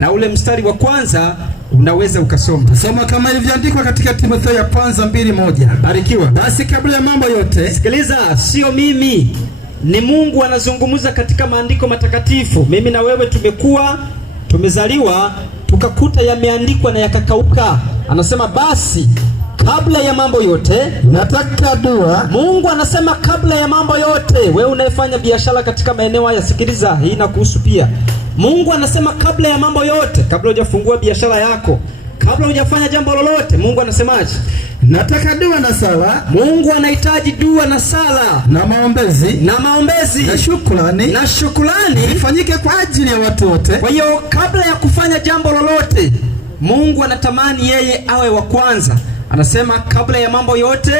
na ule mstari wa kwanza unaweza ukasoma. Soma kama ilivyoandikwa katika Timotheo ya kwanza 2:1. Barikiwa. Basi kabla ya mambo yote, sikiliza, sio mimi, ni Mungu anazungumza katika maandiko matakatifu. Mimi na wewe tumezaliwa tukakuta yameandikwa na yakakauka. Anasema basi kabla ya mambo yote nataka dua. Mungu anasema kabla ya mambo yote. Wewe unayefanya biashara katika maeneo haya, sikiliza, hii inakuhusu pia. Mungu anasema kabla ya mambo yote, kabla hujafungua biashara yako, kabla hujafanya jambo lolote, Mungu anasemaje? Nataka dua na sala. Mungu anahitaji dua na sala na maombezi na shukrani ifanyike kwa ajili ya watu wote. Kwa hiyo kabla ya kufanya jambo lolote, Mungu anatamani yeye awe wa kwanza. Anasema kabla ya mambo yote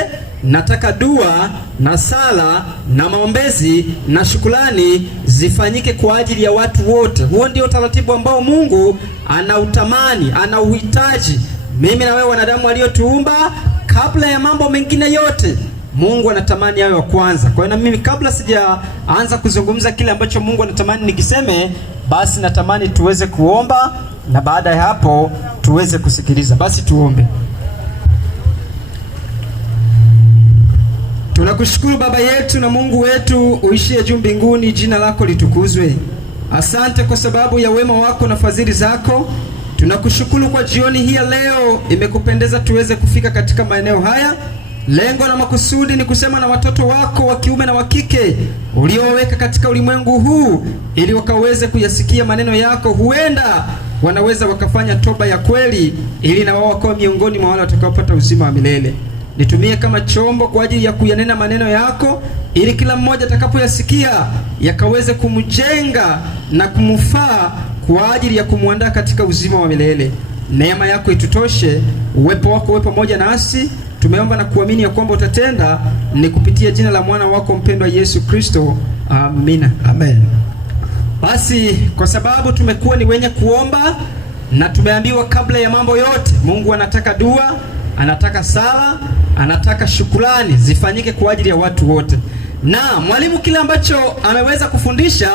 nataka dua na sala na maombezi na shukrani zifanyike kwa ajili ya watu wote. Huo ndio taratibu ambao Mungu anautamani, anauhitaji. Mimi na wewe wanadamu waliotuumba, kabla ya mambo mengine yote Mungu anatamani awe wa kwanza. Kwa hiyo na mimi kabla sijaanza kuzungumza kile ambacho Mungu anatamani nikiseme, basi natamani tuweze kuomba na baada ya hapo tuweze kusikiliza. Basi tuombe. Tunakushukuru Baba yetu na Mungu wetu uishie juu mbinguni, jina lako litukuzwe. Asante kwa sababu ya wema wako na fadhili zako. Tunakushukuru kwa jioni hii ya leo, imekupendeza tuweze kufika katika maeneo haya. Lengo na makusudi ni kusema na watoto wako wa kiume na wa kike ulioweka katika ulimwengu huu, ili wakaweze kuyasikia maneno yako. Huenda wanaweza wakafanya toba ya kweli, ili na wao wakawa miongoni mwa wale watakaopata uzima wa milele. Nitumie kama chombo kwa ajili ya kuyanena maneno yako, ili kila mmoja atakapoyasikia yakaweze kumjenga na kumfaa kwa ajili ya kumuandaa katika uzima wa milele. Neema yako itutoshe, uwepo wako uwe pamoja nasi. Tumeomba na kuamini ya kwamba utatenda, ni kupitia jina la mwana wako mpendwa Yesu Kristo. Amina. Amen. Basi kwa sababu tumekuwa ni wenye kuomba na tumeambiwa kabla ya mambo yote Mungu anataka dua, anataka sala, anataka shukrani zifanyike kwa ajili ya watu wote. Na mwalimu kile ambacho ameweza kufundisha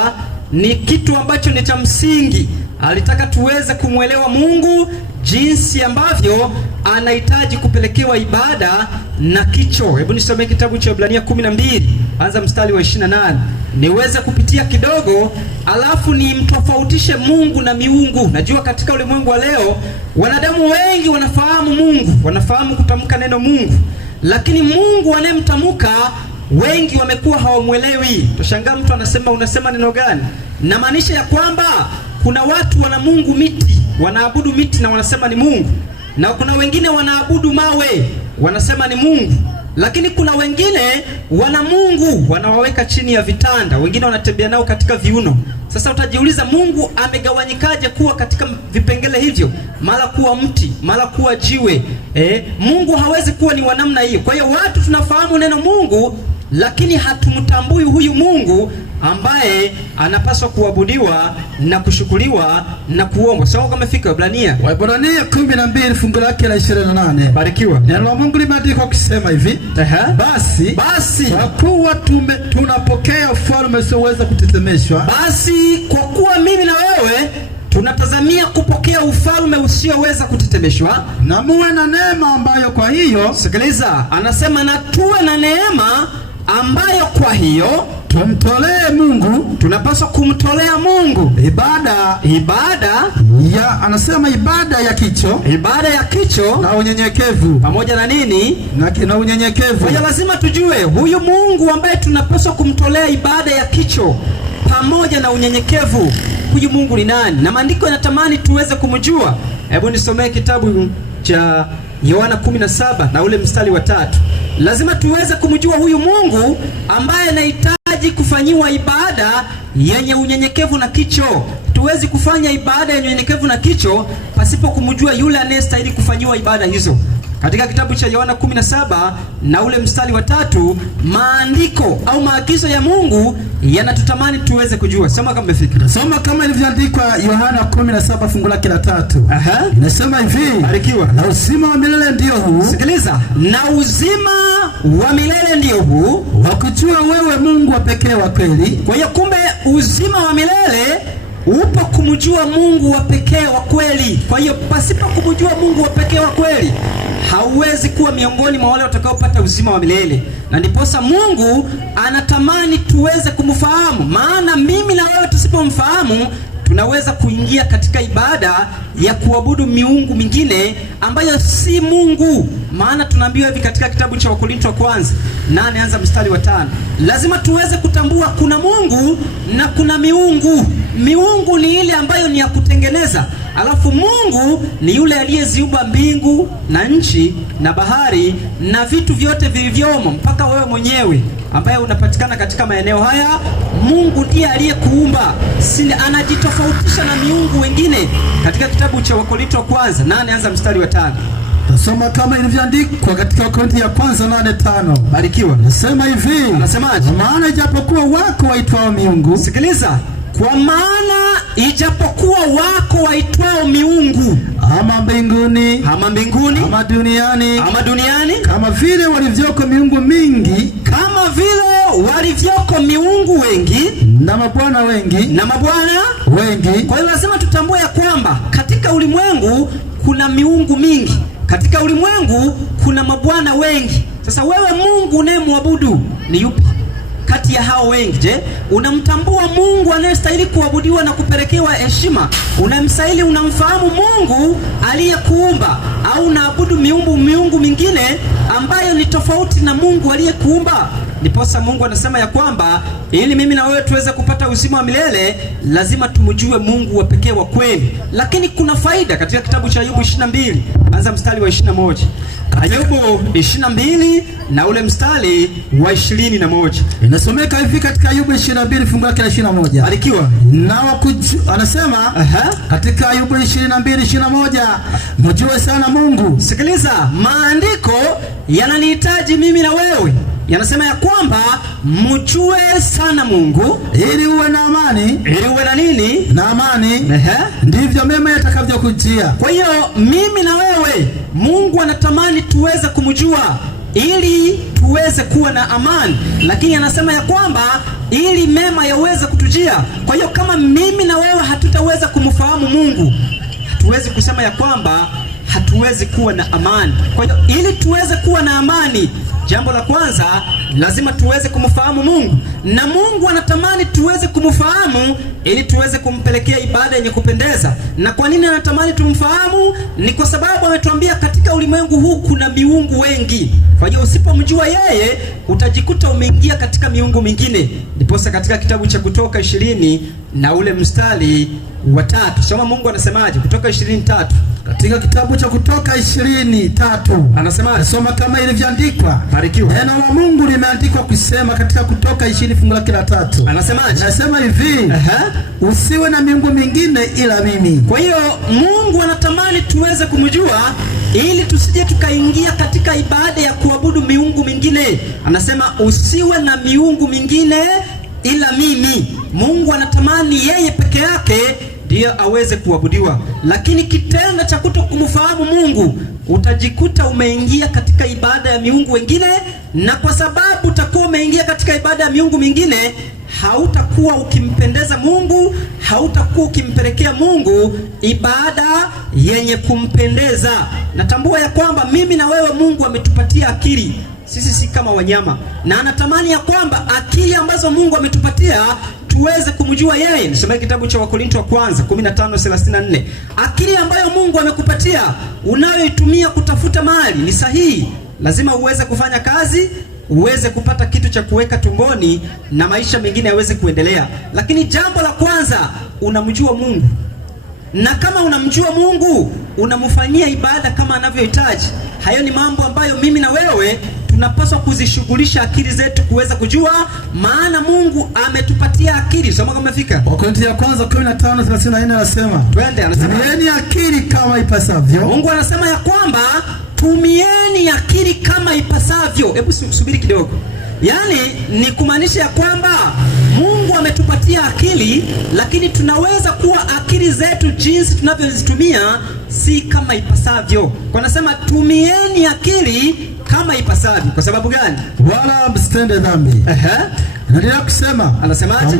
ni kitu ambacho ni cha msingi. Alitaka tuweze kumwelewa Mungu jinsi ambavyo anahitaji kupelekewa ibada na kicho. Hebu nisome kitabu cha Ibrania 12 anza mstari wa 28. Niweze kupitia kidogo alafu nimtofautishe Mungu na miungu. Najua katika ulimwengu wa leo wanadamu wengi wanafahamu Mungu, wanafahamu kutamka neno Mungu, lakini Mungu anayemtamka wengi wamekuwa hawamwelewi. Tutashangaa mtu anasema unasema neno gani? Na maanisha ya kwamba kuna watu wana Mungu miti, wanaabudu miti na wanasema ni Mungu, na kuna wengine wanaabudu mawe wanasema ni Mungu, lakini kuna wengine wana Mungu wanawaweka chini ya vitanda, wengine wanatembea nao katika viuno. Sasa utajiuliza Mungu amegawanyikaje kuwa katika vipengele hivyo, mara kuwa mti, mara kuwa jiwe? Mungu hawezi kuwa ni wa namna hiyo. Kwa hiyo watu tunafahamu neno Mungu, lakini hatumtambui huyu Mungu ambaye anapaswa kuabudiwa na kushukuriwa na kuomba. Sawa, kama fika Ibrania 12 fungu lake la 28. Barikiwa. Neno la Mungu limeandikwa kusema hivi. Basi kwa kuwa tunapokea ufalme usioweza kutetemeshwa. Basi kwa kuwa mimi na wewe tunatazamia kupokea ufalme usioweza kutetemeshwa, na muwe na neema ambayo kwa hiyo, sikiliza, anasema na tuwe na neema ambayo kwa hiyo tumtolee Mungu, tunapaswa kumtolea Mungu ibada ya, anasema ibada ya kicho na unyenyekevu. Pamoja na nini? Na unyenyekevu. Kwa hiyo lazima tujue huyu Mungu ambaye tunapaswa kumtolea ibada ya kicho pamoja na unyenyekevu, huyu Mungu ni nani? Na maandiko yanatamani tuweze kumjua. Hebu nisomee kitabu cha Yohana 17 na ule mstari wa 3. Lazima tuweze kumjua huyu Mungu ambaye anahitaji kufanyiwa ibada yenye unyenyekevu na kicho. Tuwezi kufanya ibada yenye unyenyekevu na kicho pasipo kumjua yule anayestahili kufanyiwa ibada hizo. Katika kitabu cha Yohana 17 na ule mstari wa 3, maandiko au maagizo ya Mungu yanatutamani tuweze kujua. Soma kama umefika. Soma kama ilivyoandikwa Yohana 17 fungu lake la 3. Inasema hivi. Barikiwa. Na uzima wa milele ndio huu. Sikiliza. Na uzima wa milele ndio huu, wakujua wewe Mungu wa pekee wa kweli. Kwa hiyo kumbe uzima wa milele upo kumjua Mungu wa pekee wa kweli. Kwa hiyo pasipo kumjua Mungu wa pekee wa kweli, hauwezi kuwa miongoni mwa wale watakaopata uzima wa milele. Na ndiposa Mungu anatamani tuweze kumfahamu, maana mimi na wewe tusipomfahamu tunaweza kuingia katika ibada ya kuabudu miungu mingine ambayo si Mungu. Maana tunaambiwa hivi katika kitabu cha Wakorintho wa kwanza 8 anza mstari wa 5. Lazima tuweze kutambua kuna Mungu na kuna miungu. Miungu ni ile ambayo ni ya kutengeneza, alafu Mungu ni yule aliyeziumba mbingu na nchi na bahari na vitu vyote vilivyomo, mpaka wewe mwenyewe ambaye unapatikana katika maeneo haya. Mungu ndiye aliyekuumba, si anajitofautisha na miungu wengine. Katika kitabu cha Wakorintho wa kwanza 8 anza mstari wa 5. Tasoma kama ilivyoandikwa katika Wakorintho ya kwanza 8:5. Barikiwa. Nasema hivi. Anasemaje? Maana ijapokuwa wako waitwao miungu. Sikiliza. Kwa maana ijapokuwa wako waitwao miungu, ama mbinguni, ama mbinguni, ama duniani, ama duniani, kama vile walivyoko miungu mingi, kama vile walivyoko miungu wengi, na mabwana wengi, na mabwana wengi. Kwa hiyo lazima tutambue ya kwamba katika ulimwengu kuna miungu mingi, katika ulimwengu kuna mabwana wengi. Sasa wewe Mungu unayemwabudu ni yupi kati ya hao wengi? Je, unamtambua Mungu anayestahili kuabudiwa na kupelekewa heshima? Unamstahili, unamfahamu Mungu aliyekuumba, au unaabudu miungu mingine ambayo ni tofauti na Mungu aliyekuumba? Ndiposa Mungu anasema ya kwamba ili mimi na wewe tuweze kupata uzima wa milele, lazima tumjue Mungu wa pekee wa kweli. Lakini kuna faida katika kitabu cha Ayubu 22 anza mstari wa 21. Ayubu 22 na ule mstari wa 21. Inasomeka hivi katika Ayubu 22 fungu lake la 21. Barikiwa. Anasema katika Ayubu 22:21, mjue sana Mungu. Sikiliza, maandiko yananihitaji mimi na wewe. Yanasema ya kwamba mjue sana Mungu ili uwe na amani. Ili uwe na nini? Na amani. Ndivyo mema yatakavyokujia. Kwa hiyo mimi na wewe, Mungu anatamani tuweze kumjua ili tuweze kuwa na amani, lakini anasema ya kwamba ili mema yaweze kutujia. Kwa hiyo kama mimi na wewe hatutaweza kumfahamu Mungu, hatuwezi kusema ya kwamba hatuwezi kuwa na amani. Kwa hiyo ili tuweze kuwa na amani, jambo la kwanza lazima tuweze kumfahamu Mungu, na Mungu anatamani tuweze kumfahamu ili tuweze kumpelekea ibada yenye kupendeza. Na kwa nini anatamani tumfahamu? Ni kwa sababu ametuambia katika ulimwengu huu kuna miungu wengi. Kwa hiyo usipomjua yeye, utajikuta umeingia katika miungu mingine. Ndiposa katika kitabu cha Kutoka 20 na ule mstari wa 3. Soma Mungu anasemaje Kutoka 20:3. Katika kitabu cha Kutoka 20:3 anasema, soma kama ilivyoandikwa. Barikiwa. Neno la Mungu limeandikwa kusema katika Kutoka 20 fungu lake la 3. Anasemaje? Anasema hivi, usiwe na miungu mingine ila mimi. Kwa hiyo Mungu anatamani tuweze kumjua ili tusije tukaingia katika ibada ya kuabudu miungu mingine. Anasema usiwe na miungu mingine ila mimi. Mungu anatamani yeye peke yake ndiyo aweze kuabudiwa. Lakini kitendo cha kutokumfahamu Mungu, utajikuta umeingia katika ibada ya miungu wengine, na kwa sababu utakuwa umeingia katika ibada ya miungu mingine, hautakuwa ukimpendeza Mungu, hautakuwa ukimpelekea Mungu ibada yenye kumpendeza. Natambua ya kwamba mimi na wewe Mungu ametupatia akili. Sisi si kama wanyama, na anatamani ya kwamba akili ambazo Mungu ametupatia tuweze kumjua yeye. Nisome kitabu cha Wakorintho wa kwanza 15:34. Akili ambayo Mungu amekupatia unayoitumia kutafuta mali ni sahihi. Lazima uweze kufanya kazi, uweze kupata kitu cha kuweka tumboni na maisha mengine yaweze kuendelea. Lakini jambo la kwanza, unamjua Mungu. Na kama unamjua Mungu, unamfanyia ibada kama anavyohitaji. Hayo ni mambo ambayo mimi na wewe tunapaswa kuzishughulisha akili zetu kuweza kujua, maana Mungu ametupatia akili. Soma kama umefika. Wakorintho ya kwanza 15:34 anasema, twende, anasema tumieni akili kama ipasavyo. Mungu anasema ya kwamba tumieni akili kama ipasavyo. Hebu subiri kidogo. Yaani ni kumaanisha ya kwamba Mungu ametupatia akili, lakini tunaweza kuwa akili zetu jinsi tunavyozitumia si kama ipasavyo. Kwa nasema tumieni akili kama ipasavyo. Kwa sababu gani? Wala msitende dhambi. Anaendelea kusema, anasemaje?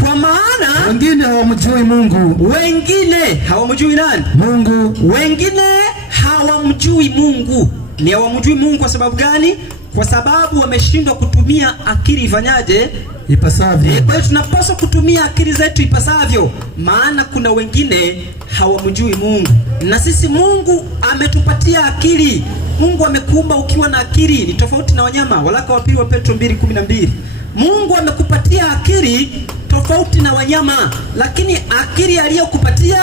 Kwa maana wengine hawamjui Mungu. Wengine hawamjui nani? Mungu. Wengine hawamjui Mungu. Ni hawamjui Mungu kwa sababu gani? Kwa sababu wameshindwa kutumia akili ifanyaje? Ipasavyo. Kwa hiyo tunapaswa kutumia akili zetu ipasavyo, maana kuna wengine hawamjui Mungu. Na sisi Mungu ametupatia akili. Mungu amekuumba ukiwa na akili, ni tofauti na wanyama. Waraka wa pili wa Petro 2:12. Mungu amekupatia akili tofauti na wanyama, lakini akili aliyokupatia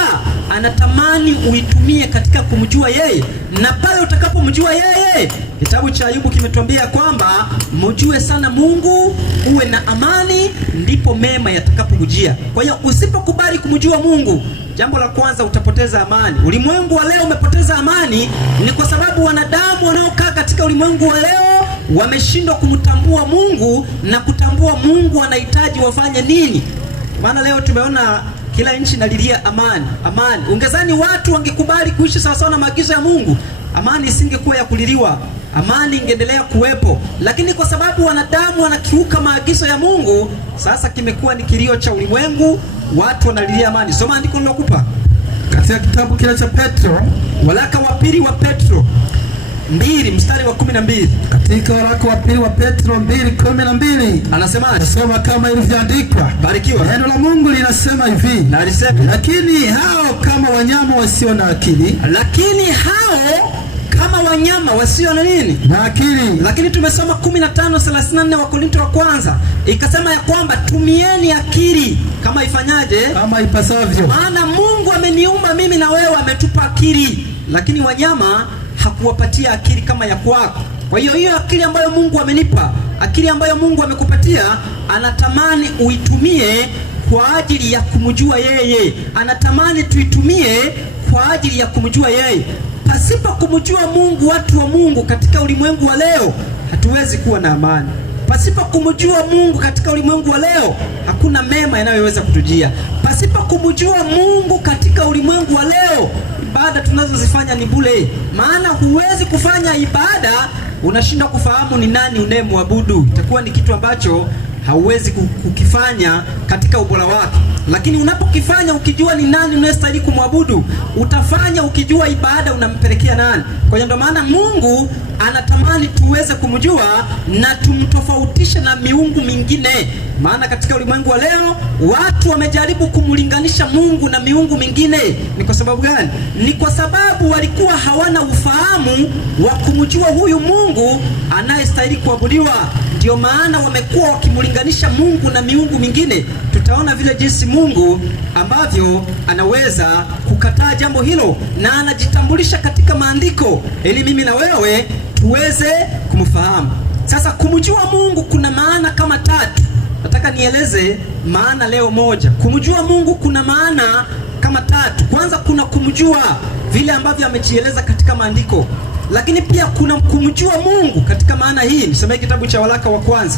anatamani uitumie katika kumjua yeye. Na pale utakapomjua yeye, kitabu cha Ayubu kimetuambia kwamba mjue sana Mungu, uwe na amani, ndipo mema yatakapokujia. Kwa hiyo usipokubali kumjua Mungu, jambo la kwanza utapoteza amani. Ulimwengu wa leo umepoteza amani ni kwa sababu wanadamu wanaokaa katika ulimwengu wa leo wameshindwa kumtambua Mungu na kutambua Mungu anahitaji wafanye nini. Maana leo tumeona kila nchi inalilia amani, amani. Ungezani watu wangekubali kuishi sawa sawa na maagizo ya Mungu, amani isingekuwa ya kuliliwa, amani ingeendelea kuwepo. Lakini kwa sababu wanadamu wanakiuka maagizo ya Mungu, sasa kimekuwa ni kilio cha ulimwengu, watu wanalilia amani. Soma andiko nilokupa katika kitabu kile cha Petro, waraka wa pili wa Petro 2:12. Katika waraka wa pili wa Petro 2:12 anasema, nasoma kama ilivyoandikwa. Barikiwa. Neno la Mungu linasema hivi, na alisema, lakini hao kama wanyama wasio na akili. Lakini hao kama wanyama wasio na nini? Na akili. Lakini tumesoma 15:34 wa Korinto wa kwanza, ikasema ya kwamba tumieni akili kama ifanyaje? Kama ipasavyo. Maana Mungu ameniumba mimi na wewe, ametupa akili, lakini wanyama hakuwapatia akili kama ya kwako. Kwa hiyo hiyo akili ambayo Mungu amenipa, akili ambayo Mungu amekupatia, anatamani uitumie kwa ajili ya kumjua yeye. Anatamani tuitumie kwa ajili ya kumjua yeye. Pasipo kumjua Mungu, watu wa Mungu katika ulimwengu wa leo, hatuwezi kuwa na amani. Pasipo kumjua Mungu katika ulimwengu wa leo, hakuna mema yanayoweza kutujia. Pasipo kumjua Mungu katika ulimwengu wa leo, ibada tunazozifanya ni bure. Maana huwezi kufanya ibada unashindwa kufahamu ni nani unayemwabudu. Itakuwa ni kitu ambacho hauwezi kukifanya katika ubora wake. Lakini unapokifanya ukijua ni nani unayestahili kumwabudu, utafanya ukijua ibada unampelekea nani. Kwa hiyo ndio maana Mungu anatamani tuweze kumjua na tumtofautishe na miungu mingine. Maana katika ulimwengu wa leo watu wamejaribu kumlinganisha Mungu na miungu mingine. Ni kwa sababu gani? Ni kwa sababu walikuwa hawana ufahamu wa kumjua huyu Mungu anayestahili kuabudiwa. Ndio maana wamekuwa wakimlinganisha Mungu na miungu mingine. Tutaona vile jinsi Mungu ambavyo anaweza kukataa jambo hilo, na anajitambulisha katika maandiko ili mimi na wewe tuweze kumfahamu. Sasa kumjua Mungu kuna maana kama tatu. Nataka nieleze maana leo moja. Kumjua Mungu kuna maana kama tatu. Kwanza kuna kumjua vile ambavyo amejieleza katika maandiko. Lakini pia kuna kumjua Mungu katika maana hii. Nisomee kitabu cha waraka wa kwanza.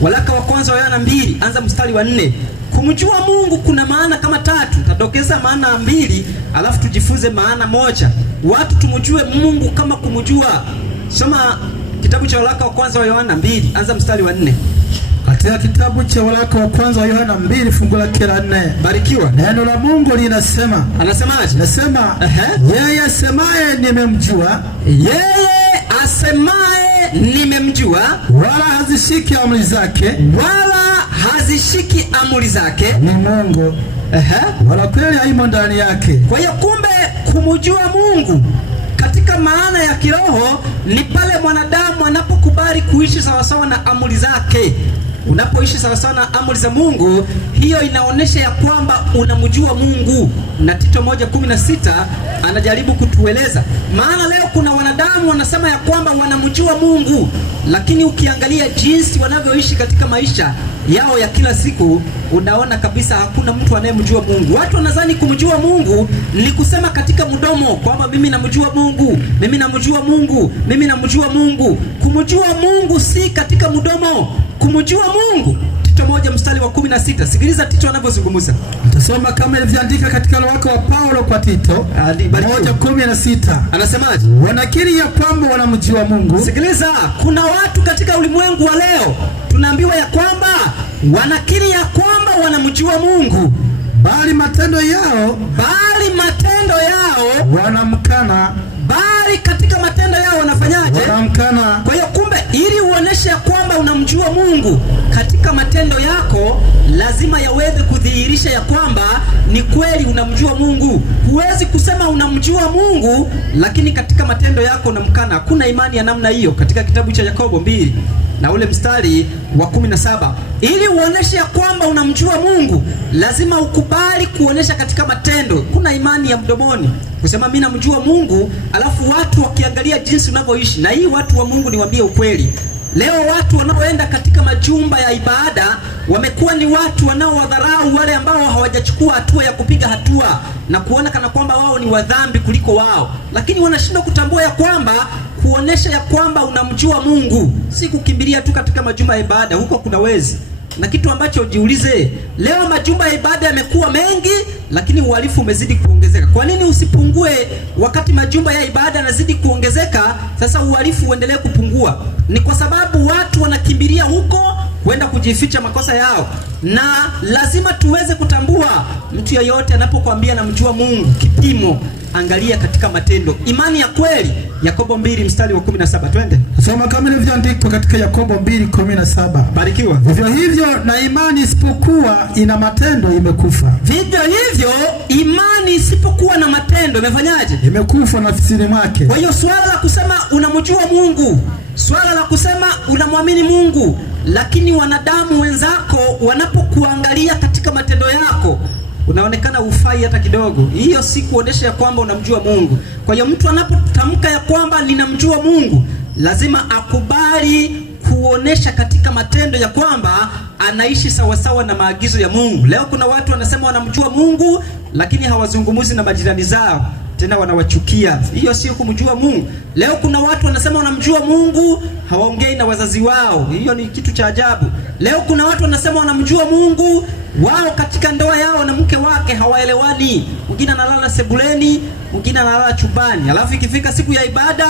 Waraka wa kwanza wa Yohana 2, anza mstari wa 4. Kumjua Mungu kuna maana kama tatu. Tadokeza maana 2, alafu tujifunze maana moja. Watu tumjue Mungu kama kumjua. Soma kitabu cha waraka wa kwanza wa Yohana 2, anza mstari wa 4. Katika kitabu cha waraka wa kwanza wa Yohana 2 fungu lake la 4. Barikiwa. Neno la Mungu linasema. Anasemaje? Nasema, yeye asemaye nimemjua. Yeye asemaye nimemjua, wala hazishiki amri zake. Wala hazishiki amri zake. Ni Mungu. Wala kweli haimo ndani yake. Kwa hiyo kumbe kumjua Mungu katika maana ya kiroho ni pale mwanadamu anapokubali kuishi sawasawa na amri zake. Unapoishi sawasawa na amri za Mungu, hiyo inaonesha ya kwamba unamjua Mungu. Na Tito 1:16 anajaribu kutueleza. Maana leo kuna wanadamu wanasema ya kwamba wanamjua Mungu, lakini ukiangalia jinsi wanavyoishi katika maisha yao ya kila siku, unaona kabisa hakuna mtu anayemjua Mungu. Watu wanadhani kumjua Mungu ni kusema katika mdomo kwamba mimi namjua Mungu, mimi namjua Mungu, mimi namjua Mungu. Kumjua Mungu si katika mdomo. Kumjua Mungu, Tito 1 mstari wa 16. Sikiliza Tito anavyozungumza. Tutasoma kama ilivyoandika katika waraka wa Paulo kwa Tito 1:16. Anasemaje? Wanakiri ya kwamba wanamjua Mungu. Sikiliza, kuna watu katika ulimwengu wa leo tunaambiwa ya kwamba wanakiri ya kwamba wanamjua Mungu, bali matendo yao wanamkana. Bali katika matendo yao wanafanyaje? Wanamkana. Kwa hiyo kumbe, ili uoneshe ya kwamba unamjua Mungu, katika matendo yako lazima yaweze kudhihirisha ya kwamba ni kweli unamjua Mungu. Huwezi kusema unamjua Mungu lakini katika matendo yako unamkana. Hakuna imani ya namna hiyo. Katika kitabu cha Yakobo 2 na ule mstari wa 17, ili uoneshe ya kwamba unamjua Mungu lazima ukubali kuonesha katika matendo. Kuna imani ya mdomoni kusema mimi namjua Mungu, alafu watu wakiangalia jinsi unavyoishi. Na hii watu wa Mungu, niwaambie ukweli, leo watu wanaoenda katika majumba ya ibada wamekuwa ni watu wanaowadharau wale ambao hawajachukua hatua ya kupiga hatua na kuona kana kwamba wao ni wadhambi kuliko wao. Lakini wanashindwa kutambua ya kwamba kuonesha ya kwamba unamjua Mungu si kukimbilia tu katika majumba ya ibada. Huko kuna wezi. Na kitu ambacho ujiulize, leo majumba ya ibada yamekuwa mengi lakini uhalifu umezidi kuongezeka. Kwa nini usipungue wakati majumba ya ibada yanazidi kuongezeka? Sasa uhalifu uendelee kupungua. Ni kwa sababu watu wanakimbilia huko kwenda kujificha makosa yao. Na lazima tuweze kutambua, mtu yeyote anapokuambia namjua Mungu, kipimo, angalia katika matendo. Imani ya kweli, Yakobo 2 mstari wa 17. Twende. Soma kama ilivyoandikwa katika Yakobo 2:17. Barikiwa. Vivyo hivyo na imani isipokuwa ina matendo imekufa. Vivyo hivyo imani isipokuwa na matendo imefanyaje? Imekufa nafsini mwake. Kwa hiyo swala la kusema unamjua Mungu, swala la kusema unamwamini Mungu, lakini wanadamu wenzako wanapokuangalia katika matendo yako unaonekana ufai hata kidogo, hiyo si kuonesha ya kwamba unamjua Mungu. Kwa hiyo mtu anapotamka ya kwamba ninamjua Mungu, lazima akubali kuonesha katika matendo ya kwamba anaishi sawasawa na maagizo ya Mungu. Leo kuna watu wanasema wanamjua Mungu lakini hawazungumuzi na majirani zao, tena wanawachukia. Hiyo sio kumjua Mungu. Leo kuna watu wanasema wanamjua Mungu, hawaongei na wazazi wao. Hiyo ni kitu cha ajabu. Leo kuna watu wanasema wanamjua Mungu, wao katika ndoa yao na mke wake hawaelewani. Mwingine analala sebuleni, mwingine analala chumbani. Alafu ikifika siku ya ibada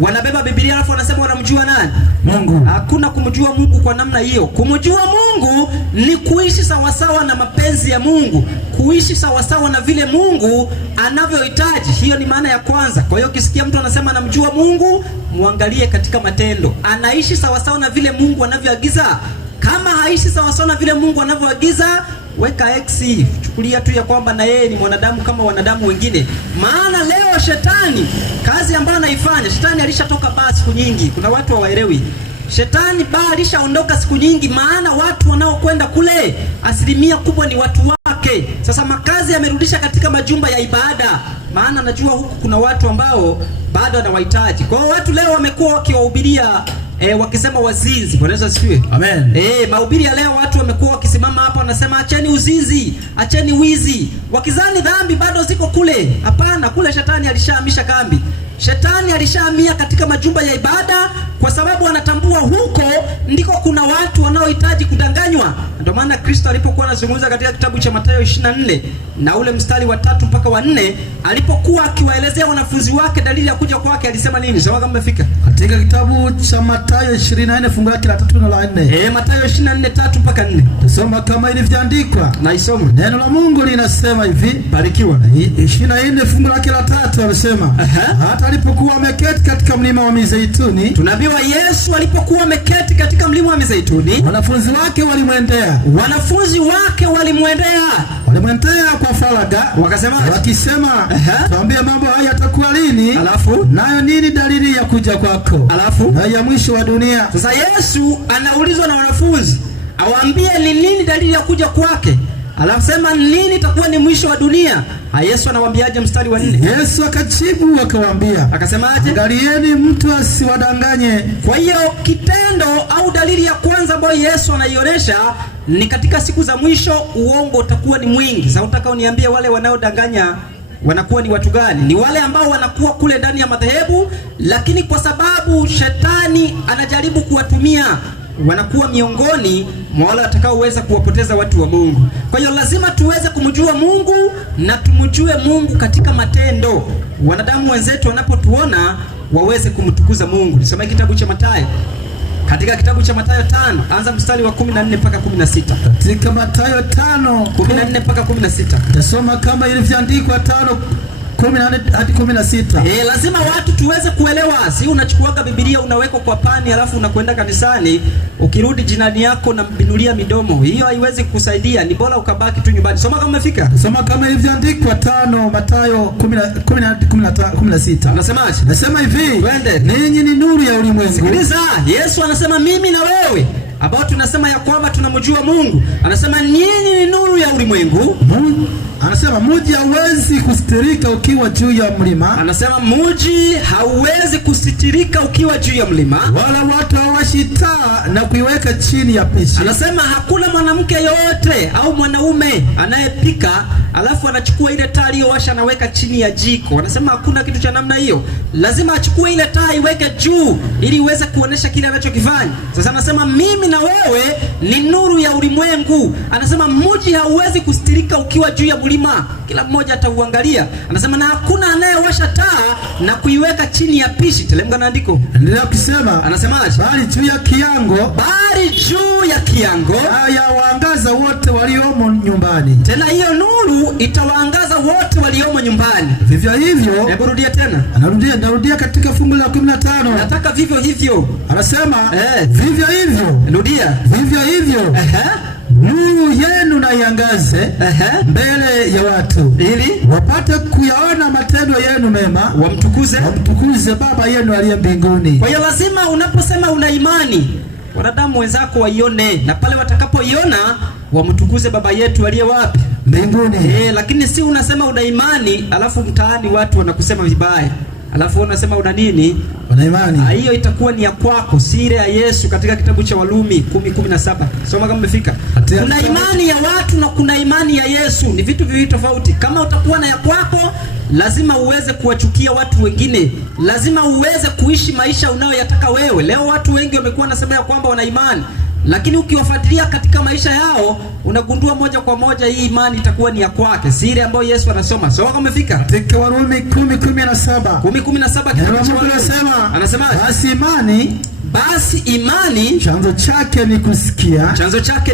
wanabeba Biblia alafu wanasema wanamjua nani? Mungu. Hakuna kumjua Mungu kwa namna hiyo. Kumjua Mungu ni kuishi sawasawa na mapenzi ya Mungu, kuishi sawasawa na vile Mungu anavyohitaji. Hiyo ni maana ya kwanza. Kwa hiyo ukisikia mtu anasema anamjua Mungu, muangalie katika matendo. Anaishi sawasawa na vile Mungu anavyoagiza? Kama haishi sawasawa na vile Mungu anavyoagiza, weka X, chukulia tu ya kwamba na yeye ni mwanadamu kama wanadamu wengine. Maana leo shetani, kazi ambayo anaifanya, shetani alishatoka baa siku nyingi. Kuna watu hawaelewi. Shetani baa alishaondoka siku nyingi, maana watu wanaokwenda kule asilimia kubwa ni watu wake. Sasa makazi yamerudisha katika majumba ya ibada, maana najua huku kuna watu ambao bado wanawahitaji. Kwa hiyo watu leo wamekuwa wakiwahubiria wakisema wazinzi. Bwana Yesu asifiwe. Amen. Mahubiri ya leo watu wamekuwa wakisimama hapa wanasema acheni uzinzi, acheni wizi, wakizani dhambi bado ziko kule. Hapana, kule shetani alishahamisha kambi. Shetani alishahamia katika majumba ya ibada kwa sababu anatambua huko ndiko kuna watu wanaohitaji kudanganywa. Ndio maana Kristo alipokuwa anazungumza katika kitabu cha Mathayo 24 na ule mstari wa 3 mpaka wa 4, alipokuwa akiwaelezea wanafunzi wake dalili ya kuja kwake, alisema nini? Sema kama mmefika. Katika kitabu cha Mathayo 24 fungu lake la 3 na la 4. Mathayo 24:3 mpaka 4. Tusoma kama ilivyoandikwa. Na isome. Neno la Mungu linasema hivi. Barikiwa. 24 fungu lake la 3 anasema, hata alipokuwa ameketi katika mlima wa Mizeituni. Tunaambiwa Yesu alipokuwa ameketi katika mlima wa Mizeituni, wanafunzi wake walimwendea. Walimwendea kwa faraga, wakisema, tuambie mambo haya yatakuwa lini? Alafu nayo nini dalili ya kuja kwako? Alafu na ya mwisho wa dunia? Sasa Yesu anaulizwa na wanafunzi, awaambie ni nini dalili ya kuja kwake. Alafu sema nini itakuwa ni mwisho wa dunia. Yesu anawaambiaje mstari wa 4? Yesu akajibu akawaambia, akasemaje? Angalieni mtu asiwadanganye. Kwa hiyo kitendo au dalili ya kwanza ambayo Yesu anaionyesha ni katika siku za mwisho uongo utakuwa ni mwingi. Sasa unataka uniambie wale wanaodanganya wanakuwa ni watu gani? Ni wale ambao wanakuwa kule ndani ya madhehebu, lakini kwa sababu shetani anajaribu kuwatumia wanakuwa miongoni mwa wale watakaoweza kuwapoteza watu wa Mungu. Kwa hiyo lazima tuweze kumjua Mungu na tumjue Mungu katika matendo. Wanadamu wenzetu wanapotuona waweze kumtukuza Mungu. Nisome kitabu cha Mathayo. Katika kitabu cha Mathayo 5, anza mstari wa 14 mpaka 16. Katika Mathayo 5:14 mpaka 16. Tasoma kama ilivyoandikwa 5:14 hadi 16. Lazima watu tuweze kuelewa, si unachukuaga Biblia unaweka kwa pani alafu unakwenda kanisani, ukirudi jirani yako na mbinulia midomo. Hiyo haiwezi kukusaidia, ni bora ukabaki tu nyumbani. Soma kama umefika. Soma kama ilivyoandikwa 5 Mathayo 10 hadi 16. Anasemaje? Nasema hivi, twende. Ninyi ni nuru ya ulimwengu. Sikiliza, Yesu anasema mimi na wewe ambao tunasema ya kwamba tunamjua Mungu, anasema nyinyi ni nuru ya ulimwengu. Anasema mji hauwezi kusitirika ukiwa juu ya mlima. Anasema mji hauwezi kusitirika ukiwa juu ya mlima, wala watu hawashi taa na kuiweka chini ya pishi. Anasema hakuna mwanamke yote au mwanaume anayepika alafu anachukua ile taa aliyowasha anaweka chini ya jiko. Anasema hakuna kitu cha namna hiyo. Lazima achukue ile taa iweke juu ili iweze kuonesha kile anachokifanya. Sasa anasema mimi na wewe ni nuru ya ulimwengu. Anasema mji hauwezi kusitirika ukiwa juu ya mlima, kila mmoja atauangalia. Anasema na hakuna anayewasha taa na kuiweka chini ya pishi. Telemka na andiko. Endelea kusema. Anasemaje? Bali juu ya kiango, haya waangaza wote waliomo nyumbani. Tena hiyo nuru itawaangaza wote waliomo nyumbani. Vivyo hivyo. Hebu rudia tena. Narudia katika fungu la 15. Nataka vivyo hivyo. Anasema vivyo hivyo. Rudia. Vivyo hivyo. Nuru yenu na iangaze mbele ya watu, ili wapate kuyaona matendo yenu mema, wamtukuze Baba yenu aliye mbinguni. Kwa hiyo lazima unaposema una imani, wanadamu wenzako waione, na pale watakapoiona wamtukuze Baba yetu aliye wapi? Mbinguni. Lakini si unasema una imani alafu mtaani watu wanakusema vibaya, alafu unasema una nini? Una imani. Hiyo itakuwa ni ya kwako, si ile ya Yesu. Katika kitabu cha Warumi 10:17. Soma kama umefika. Kuna imani ya watu na kuna imani ya Yesu, ni vitu viwili tofauti. Kama utakuwa na ya kwako, lazima uweze kuwachukia watu wengine, lazima uweze kuishi maisha unayoyataka wewe. Leo watu wengi wamekuwa nasema ya kwamba wana imani, lakini ukiwafuatilia katika maisha yao unagundua moja kwa moja hii imani itakuwa ni ya kwake, si ile ambayo Yesu anasoma. Soma kama umefika. Katika Warumi 10:17. 10:17 anasema basi imani chanzo chake ni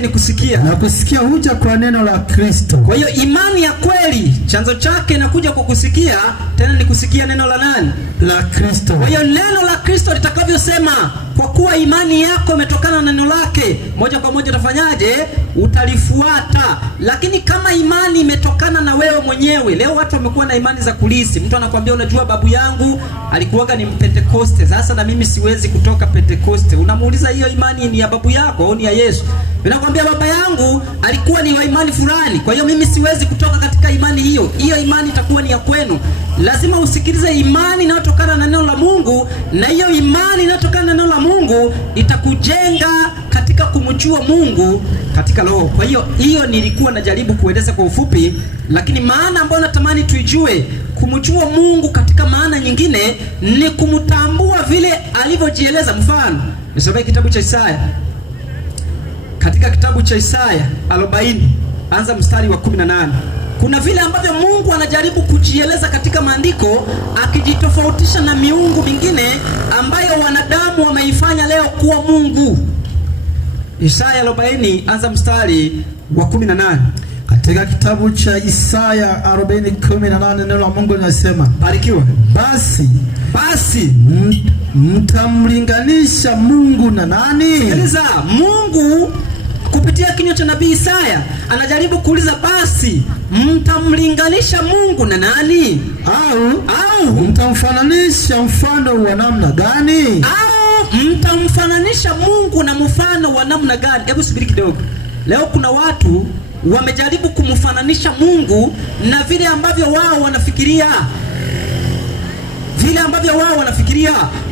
kusikia, na kusikia huja kwa neno la Kristo. Kwa hiyo imani ya kweli chanzo chake inakuja kwa kusikia, tena ni kusikia neno la nani? La Kristo. Kwa hiyo neno la Kristo litakavyosema, kwa kuwa imani yako imetokana na neno lake, moja kwa moja utafanyaje? Utalifuata. Lakini kama imani imetokana na wewe mwenyewe, leo watu wamekuwa na imani za kulisi. Mtu anakuambia unajua babu yangu alikuwaga ni Pentekoste, sasa na mimi siwezi kutoka Pentekoste. Unamuuliza hiyo imani ni ya babu yako au ni ya Yesu? Unakwambia baba yangu alikuwa ni wa imani fulani, kwa hiyo mimi siwezi kutoka katika imani hiyo. Hiyo imani itakuwa ni ya kwenu. Lazima usikilize imani inayotokana na neno la Mungu, na hiyo imani inayotokana na neno la Mungu itakujenga katika kumjua Mungu katika roho. Kwa hiyo hiyo nilikuwa najaribu kueleza kwa ufupi, lakini maana ambayo natamani tuijue, kumjua Mungu katika maana nyingine ni kumtambua vile alivyojieleza. Mfano, nisome kitabu cha Isaya. Katika kitabu cha Isaya 40, anza mstari wa 18. Kuna vile ambavyo Mungu anajaribu kujieleza katika maandiko, akijitofautisha na miungu mingine ambayo wanadamu wameifanya leo kuwa Mungu. Isaya 40, anza mstari wa 18. Katika kitabu cha Isaya 40:18 neno la Mungu linasema, barikiwa. Basi mtamlinganisha Mungu na nani? Sikiliza, Mungu kupitia kinywa cha nabii Isaya anajaribu kuuliza, basi mtamlinganisha Mungu na nani? Au mtamfananisha mfano wa namna gani? Au mtamfananisha Mungu na mfano wa namna gani? Hebu subiri kidogo. Leo kuna watu wamejaribu kumfananisha Mungu na vile ambavyo wao wanafikiria.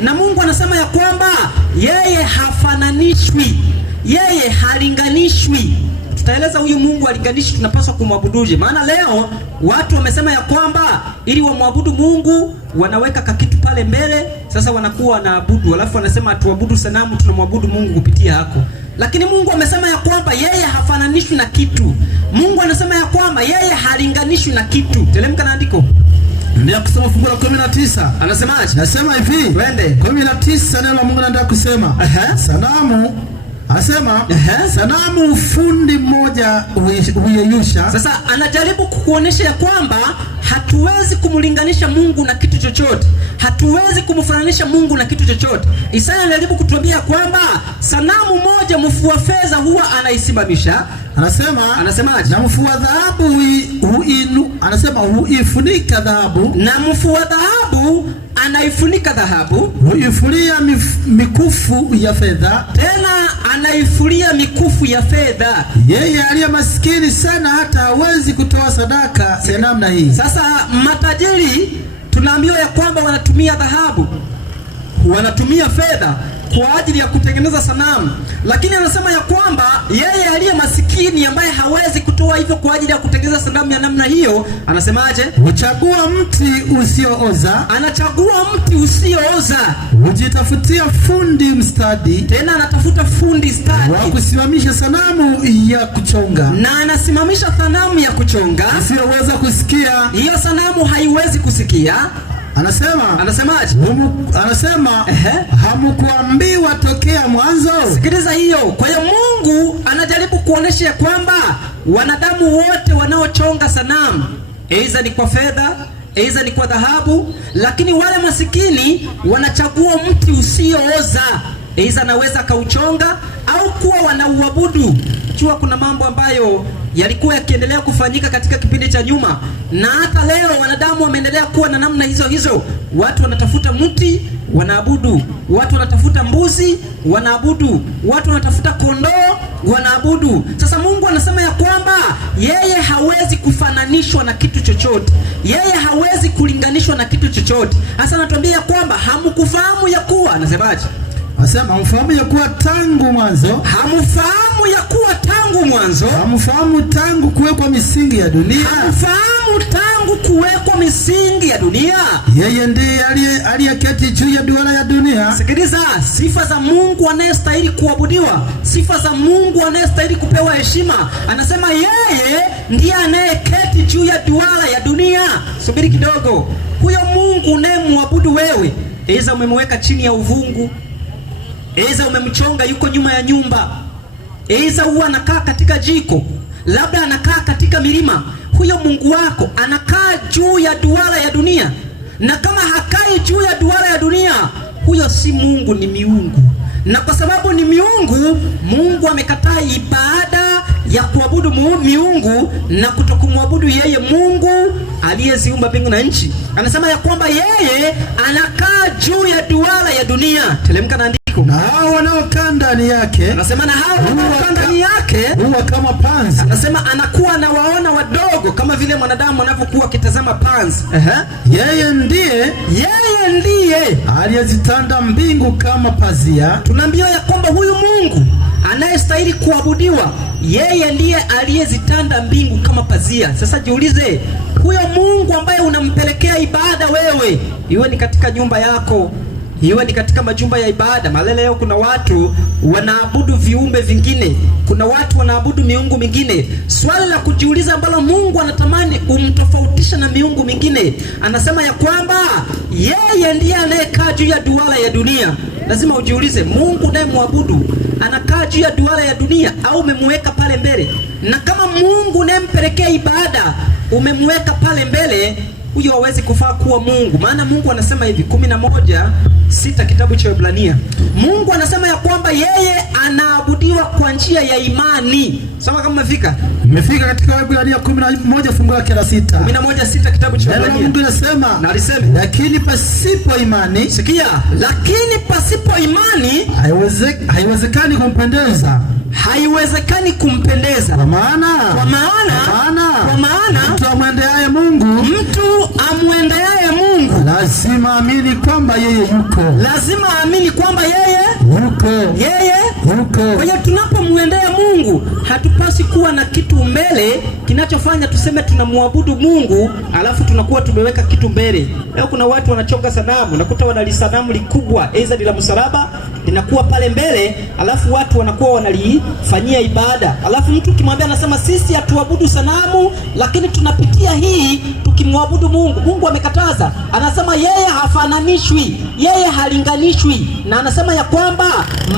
Na Mungu anasema ya kwamba yeye hafananishwi, yeye halinganishwi. tutaeleza huyu Mungu alinganishi tunapaswa kumwabuduje. Maana leo watu wamesema ya kwamba ili wamwabudu Mungu wanaweka kakitu pale mbele, sasa wanakuwa wanaabudu, alafu wanasema tuabudu sanamu, tunamwabudu Mungu kupitia hako. Lakini Mungu amesema ya kwamba yeye hafananishwi na kitu. Mungu anasema ya kwamba yeye halinganishwi na kitu. Telemka na andiko. Ndio kusoma fungu la 19. Anasemaje? Nasema hivi. Twende. 19 neno la Mungu anaenda kusema. Sanamu anasema sanamu fundi mmoja huyeyusha. Sasa anajaribu kukuonesha ya kwamba hatuwezi kumlinganisha Mungu na kitu chochote. Hatuwezi kumfananisha Mungu na kitu chochote. Isaya anajaribu kutuambia kwamba sanamu moja mfua fedha huwa anaisimamisha. Anasemaje? Na mfua dhahabu huifunika dhahabu. Na mfua dhahabu anaifunika dhahabu. Huifulia mikufu ya fedha. Tena anaifulia mikufu ya fedha. Yeye aliye maskini sana hata hawezi kutoa sadaka ya namna hii. Sasa matajiri tunaambiwa ya kwamba wanatumia dhahabu, wanatumia fedha kwa ajili ya kutengeneza sanamu. Lakini anasema ya kwamba yeye aliye masikini ambaye hawezi kutoa hivyo kwa ajili ya kutengeneza sanamu ya namna hiyo, anasemaje? Huchagua mti usiooza. Anachagua mti usiooza. Hujitafutia fundi mstadi. Tena anatafuta fundi stadi wa kusimamisha sanamu ya kuchonga. Na anasimamisha sanamu ya kuchonga isiyoweza kusikia. Hiyo sanamu haiwezi kusikia. Anasemaje? Anasema hamkuambiwa tokea mwanzo. Sikiliza hiyo. Kwa hiyo Mungu anajaribu kuonesha kwamba wanadamu wote wanaochonga sanamu, aidha ni kwa fedha, aidha ni kwa dhahabu, lakini wale masikini wanachagua mti usiooza. Aidha anaweza kauchonga au kuwa wanauabudu. Jua kuna mambo ambayo yalikuwa yakiendelea kufanyika katika kipindi cha nyuma, na hata leo wanadamu wameendelea kuwa na namna hizo. Watu wanatafuta mti wanaabudu, watu wanatafuta mbuzi wanaabudu, watu wanatafuta kondoo wanaabudu. Sasa Mungu anasema ya kwamba yeye hawezi kufananishwa na kitu chochote, yeye hawezi kulinganishwa na kitu chochote. Hasa anatuambia kwamba hamkufahamu ya kuwa, anasemaje? Anasema hamfahamu ya kuwa tangu mwanzo. Hamfahamu ya kuwa tangu mwanzo. Hamfahamu tangu kuwekwa misingi ya dunia. Hamfahamu tangu kuwekwa misingi ya dunia. Yeye ndiye aliyeketi juu ya duara ya dunia. Sikiliza, sifa za Mungu anayestahili kuabudiwa, sifa za Mungu anayestahili kupewa heshima. Anasema yeye ndiye anayeketi juu ya duara ya dunia. Subiri kidogo. Huyo Mungu unayemwabudu wewe, aidha umemweka chini ya uvungu, aidha umemchonga yuko nyuma ya nyumba, aidha huwa anakaa katika jiko, labda anakaa katika milima. Huyo Mungu wako anakaa juu ya duara ya dunia. Na kama hakai juu ya duara ya dunia, huyo si Mungu, ni miungu. Na kwa sababu ni miungu, Mungu amekataa ibada ya kuabudu miungu na kutokumwabudu yeye Mungu aliyeziumba mbingu na nchi. Anasema ya kwamba yeye anakaa juu ya duara ya dunia. Telemka na andiko. Na hao wanaokaa ndani yake, anasema na hao wanaokaa ndani yake huwa kama panzi. Anasema anakuwa na waona wadogo kama vile mwanadamu anavyokuwa akitazama panzi. Yeye ndiye aliyezitanda mbingu kama pazia. Tunaambiwa ya kwamba huyu Mungu anayestahili kuabudiwa, yeye ndiye aliyezitanda mbingu kama pazia. Sasa jiulize, huyo Mungu ambaye unampelekea ibada wewe, iwe ni katika nyumba yako, iwe ni katika majumba ya ibada. Malele leo kuna watu wanaabudu viumbe vingine, kuna watu wanaabudu miungu mingine. Swali la kujiuliza ambalo Mungu anatamani umtofautisha na miungu mingine, anasema ya kwamba yeye ndiye anayekaa juu ya duara ya dunia. Lazima ujiulize, Mungu unayemwabudu anakaa juu ya duara ya dunia au umemweka pale mbele? Na kama Mungu unayempelekea ibada umemweka pale mbele, huyo hawezi kufaa kuwa Mungu. Maana Mungu anasema hivi, 11:6 kitabu cha Waebrania. Mungu anasema ya kwamba yeye anaabudiwa kwa njia ya imani. Soma kama mmefika katika Waebrania 11 fungu lake la 6. 11:6 kitabu cha Waebrania. Mungu anasema, na alisema, lakini pasipo imani, sikia, lakini pasipo imani haiwezekani kumpendeza. Haiwezekani kumpendeza. Kwa maana mtu amwendeaye Mungu lazima amini kwamba yeye yuko. Lazima amini kwamba yeye yuko. yuko. Kwa hiyo tunapomwendea Mungu hatupasi kuwa na kitu mbele kinachofanya tuseme tunamwabudu Mungu alafu tunakuwa tumeweka kitu mbele. Leo kuna watu wanachonga sanamu, nakuta wanalisanamu likubwa, aidha la msalaba linakuwa pale mbele, alafu watu wanakuwa wanalifanyia ibada. Alafu mtu kimwambia anasema sisi hatuabudu sanamu, lakini tunapitia hii tukimwabudu Mungu. Mungu amekataza. Anasema yeye hafananishwi, yeye halinganishwi. Na anasema ya kwamba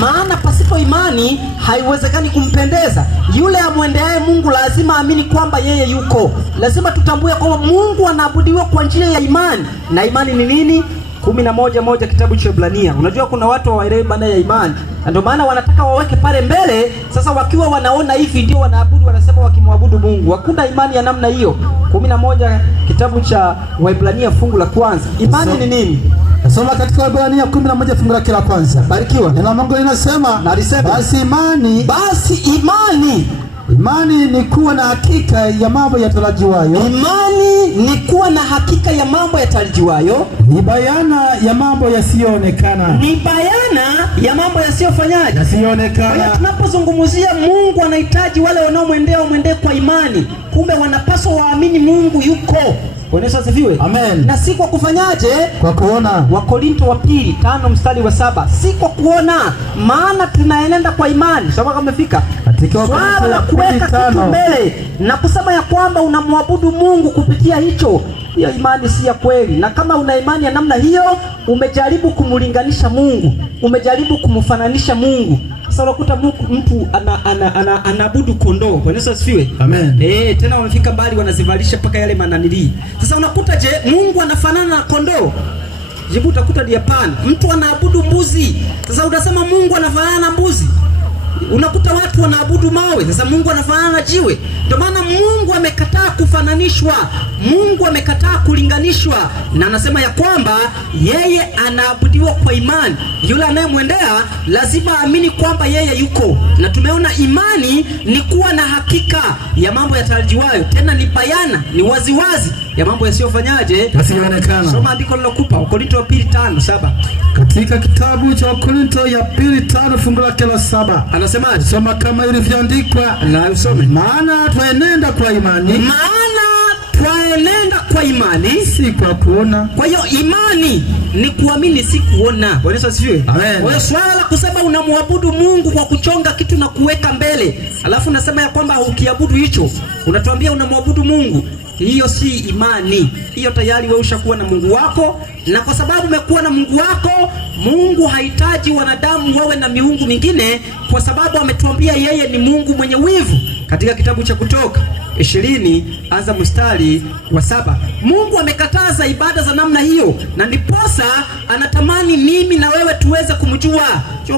maana pasipo imani haiwezekani kumpendeza. Yule amwendeaye Mungu lazima amini kwamba yeye yuko. Lazima tutambue kwamba Mungu anaabudiwa kwa njia ya imani. Na imani ni nini? 11:1 kitabu cha Ibrania. Unajua kuna watu hawaelewi maana ya imani, na ndio maana wanataka waweke pale mbele. Sasa wakiwa wanaona hivi ndio wanaabudu, wanasema wakimwabudu Mungu. Hakuna imani ya namna hiyo. 11 kitabu cha Waebrania fungu la kwanza. Imani ni nini? Nasoma katika Waebrania 11 fungu la kwanza. Barikiwa. Neno la Mungu linasema, basi imani ni kuwa na hakika ya mambo yatarajiwayo. Imani ni kuwa na hakika ya mambo yatarajiwayo. Ni bayana ya mambo yasiyoonekana. Ni bayana ya mambo yasiyofanyaje? Yasiyoonekana. Kwa hiyo tunapozungumzia Mungu anahitaji wale wanaomwendea wamwendee kwa imani. Kumbe wanapaswa waamini Mungu yuko. Bwana Yesu asifiwe. Amen. Na si kwa kufanyaje? Kwa kuona. Wakorintho wa pili 5:7. Si kwa kuona, maana tunaenenda kwa imani. Sababu kama umefika katika swala la kuweka kitu mbele na kusema ya kwamba unamwabudu Mungu kupitia hicho, hiyo imani si ya kweli. Na kama una imani ya namna hiyo, umejaribu kumlinganisha Mungu, umejaribu kumfananisha Mungu. Sasa unakuta mtu anaabudu kondoo. Bwana Yesu asifiwe. Amen. Tena wamefika mbali wanazivalisha paka yale mananili. Sasa unakuta je, Mungu anafanana na kondoo? Jibu utakuta ni hapana. Mtu anaabudu mbuzi. Sasa utasema Mungu anafanana na mbuzi? Unakuta watu wanaabudu mawe. Sasa Mungu anafanana na jiwe? Ndio maana Mungu amekataa kufananishwa. Mungu amekataa kulinganishwa, na anasema ya kwamba yeye anaabudiwa kwa imani. Yule anayemwendea lazima aamini kwamba yeye yuko. Na tumeona imani ni kuwa na hakika ya mambo yatarajiwayo, tena ni bayana, ni waziwazi ya mambo yasiyofanyaje? Yasiyoonekana. Soma andiko lilokupa Wakorintho wa pili 5:7. Katika kitabu cha Wakorintho ya pili 5 fungu la 7. Anasema soma kama ilivyoandikwa, na usome. Maana twaenenda kwa imani. Twaenenda kwa imani, si kwa kuona. Kwa hiyo imani ni kuamini, si kuona. Bwana Yesu asifiwe. Amen. Kwa hiyo swala la kusema unamwabudu Mungu kwa kuchonga kitu na kuweka mbele, alafu unasema ya kwamba ukiabudu hicho unatuambia unamwabudu Mungu, hiyo si imani. Hiyo tayari wewe ushakuwa na Mungu wako, na kwa sababu umekuwa na Mungu wako, Mungu hahitaji wanadamu wawe na miungu mingine, kwa sababu ametuambia yeye ni Mungu mwenye wivu. Katika kitabu cha Kutoka 20 anza mstari wa 7. Mungu amekataza ibada za namna hiyo, na ndiposa anatamani mimi na wewe tuweze kumjua.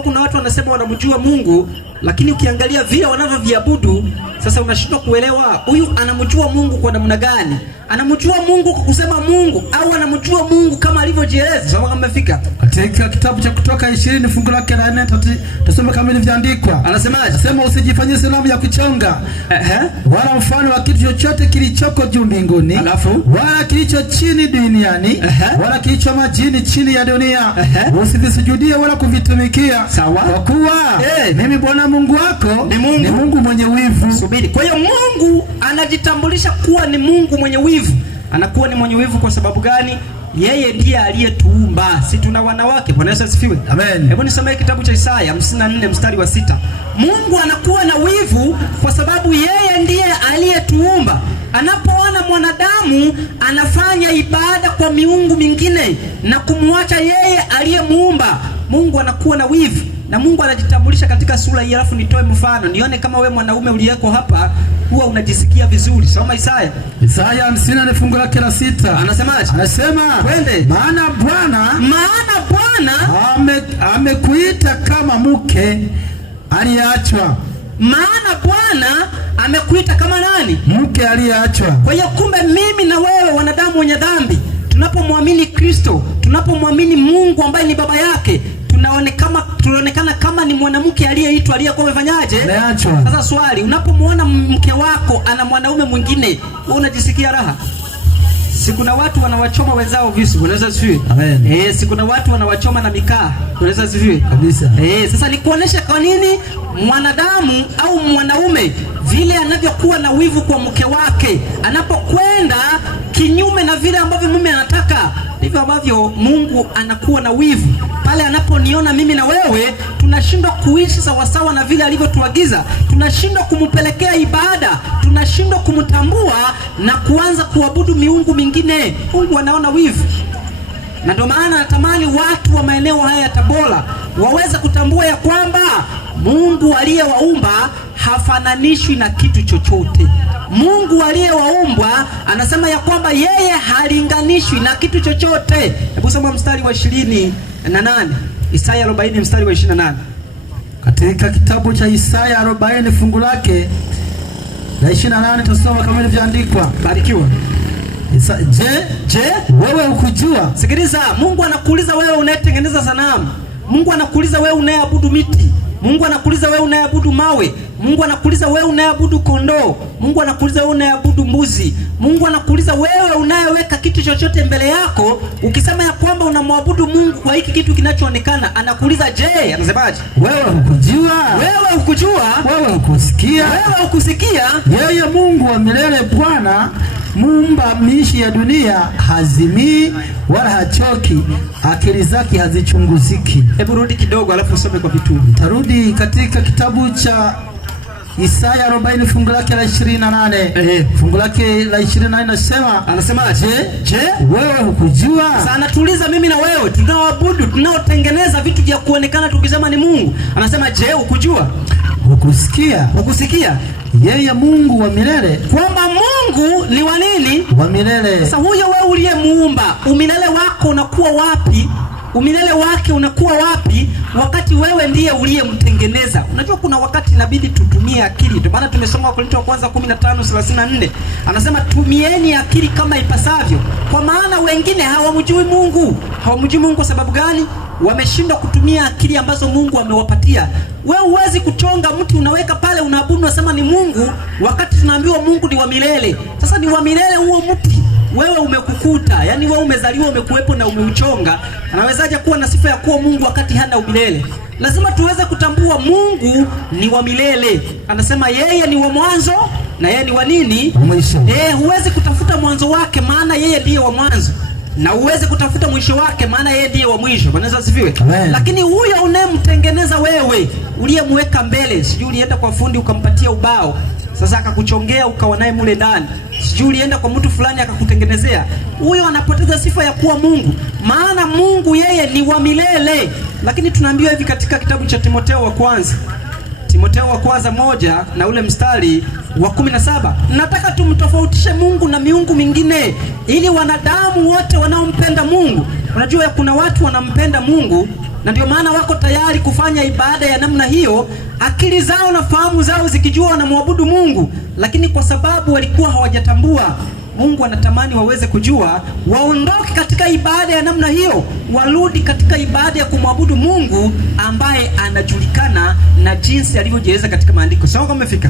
Kuna watu wanasema wanamjua Mungu, lakini ukiangalia vile wanavyoviabudu, sasa unashindwa kuelewa huyu anamjua Mungu kwa namna gani. Anamjua Mungu kwa kusema Mungu, au anamjua Mungu kama alivyojieleza? Sababu kama umefika katika kitabu cha Kutoka 20 fungu la 4, tusome kama ilivyoandikwa. Anasemaje? Sema usijifanyie sanamu ya kuchonga, wala mfano wa kitu chochote kilichoko juu mbinguni, wala kilicho chini duniani, wala kilicho majini chini ya dunia. Usivisujudie wala kuvitumikia. Sawa. Kwa kuwa mimi Bwana Mungu wako ni Mungu mwenye wivu. Subiri. Kwa hiyo Mungu anajitambulisha kuwa ni Mungu mwenye wivu. Anakuwa ni mwenye wivu kwa sababu gani? Yeye ndiye aliyetuumba, si tuna wanawake. Bwana Yesu asifiwe. Amen. Hebu nisomee kitabu cha Isaya 54 mstari wa 6. Mungu anakuwa na wivu kwa sababu yeye ndiye aliyetuumba. Anapoona mwanadamu anafanya ibada kwa miungu mingine na kumwacha yeye aliyemuumba, Mungu anakuwa na wivu. Na Mungu anajitambulisha katika sura hii. Alafu nitoe mfano nione kama we mwanaume uliyeko hapa huwa unajisikia vizuri. Soma Isaya 54 fungu la 6. Anasemaje? Anasema twende. Maana Bwana amekuita kama mke aliyeachwa. Maana Bwana amekuita kama nani? Mke aliyeachwa. Kwa hiyo kumbe mimi na wewe wanadamu wenye dhambi, tunapomwamini Kristo, tunapomwamini Mungu ambaye ni baba yake, tunaonekana kama ni mwanamke aliyeitwa, aliyekuwa amefanyaje? Ameachwa. Sasa swali, unapomwona mke wako ana mwanaume mwingine, wewe unajisikia raha? Si kuna watu wanawachoma wenzao visu, unaweza sifiwe. Amen. Si kuna watu wanawachoma na mikaa, unaweza sifiwe. Kabisa. Sasa ni kuonesha kwa nini mwanadamu au mwanaume vile anavyokuwa na wivu kwa mke wake, anapokwenda kinyume na vile ambavyo mume anataka, ndivyo ambavyo Mungu anakuwa na wivu pale anaponiona mimi na wewe tunashindwa kuishi sawasawa na vile alivyotuagiza, tunashindwa kumpelekea ibada, tunashindwa kumtambua na kuanza kuabudu miungu mingine. Mungu anaona wivu, na ndio maana natamani watu wa maeneo haya ya Tabora waweze kutambua ya kwamba Mungu aliyewaumba hafananishwi na kitu chochote. Mungu aliyewaumba anasema ya kwamba yeye halinganishwi na kitu chochote. Hebu soma mstari wa 28, Isaya 40 mstari wa 28. Katika kitabu cha Isaya 40 fungu lake la 28 tusoma kama ilivyoandikwa. Barikiwa. Je, wewe hukujua? Sikiliza, Mungu anakuuliza wewe unayetengeneza sanamu. Mungu anakuuliza wewe unayeabudu miti. Mungu anakuuliza wewe unayeabudu mawe. Mungu anakuuliza wewe unayeabudu kondoo. Mungu anakuuliza wewe unayeabudu mbuzi. Mungu anakuuliza wewe unayeweka kitu chochote mbele yako ukisema ya kwamba unamwabudu Mungu kwa hiki kitu kinachoonekana. Anakuuliza, je, anasemaje? Wewe hukujua? Wewe hukujua? Wewe hukusikia? Wewe hukusikia? Yeye Mungu wa milele, Bwana muumba miishi ya dunia, hazimii wala hachoki, akili zake hazichunguziki. Hebu rudi kidogo alafu usome kwa vitu. Tarudi katika kitabu cha Isaya 40 fungu lake la 28. Fungu lake la 28 nasema, anasema je, wewe hukujua? Sasa anatuuliza mimi na wewe tunaoabudu, tunaotengeneza vitu vya kuonekana tukisema ni Mungu. Anasema, je, hukujua? Hukusikia? Hukusikia? Yeye Mungu wa milele, kwamba Mungu ni wa nini? Wa milele. Sasa huyo wewe uliyemuumba, umilele wako unakuwa wapi? Umilele wake unakuwa wapi wakati wewe ndiye uliyemtengeneza? Unajua kuna wakati inabidi tutumie akili. Ndio maana tumesoma Wakorintho wa kwanza 15:34. Anasema tumieni akili kama ipasavyo. Kwa maana wengine hawamjui Mungu. Hawamjui Mungu kwa sababu gani? Wameshindwa kutumia akili ambazo Mungu amewapatia. Wewe huwezi kuchonga mti unaweka pale unaabudu unasema ni Mungu wakati tunaambiwa Mungu ni wa milele. Sasa ni wa milele huo mti. Wewe umekukuta, yani wewe umezaliwa umekuwepo na umeuchonga. Anawezaje kuwa na sifa ya kuwa Mungu wakati hana umilele? Lazima tuweze kutambua Mungu ni wa milele. Anasema yeye ni wa mwanzo na yeye ni wa nini? Mwisho. Huwezi kutafuta mwanzo wake maana yeye ndiye wa mwanzo. Na uweze kutafuta mwisho wake maana yeye ndiye wa mwisho. Bwana asifiwe. Lakini huyo unayemtengeneza wewe, uliyemweka mbele, sijui ulienda kwa fundi ukampatia ubao, sasa akakuchongea ukawa naye mule ndani, sijui ulienda kwa mtu fulani akakutengenezea, huyo anapoteza sifa ya kuwa Mungu. Maana Mungu yeye ni wa milele. Lakini tunaambiwa hivi katika kitabu cha Timotheo wa kwanza 1 na ule mstari wa 17. Nataka tumtofautishe Mungu na miungu mingine ili wanadamu wote wanaompenda Mungu. Unajua kuna watu wanampenda Mungu na ndio maana wako tayari kufanya ibada ya namna hiyo, akili zao na fahamu zao zikijua wanamwabudu Mungu, lakini kwa sababu walikuwa hawajatambua Mungu anatamani waweze kujua, waondoke katika ibada ya namna hiyo, warudi katika ibada ya kumwabudu Mungu ambaye anajulikana na jinsi alivyojieleza katika maandiko. Sawa kama umefika?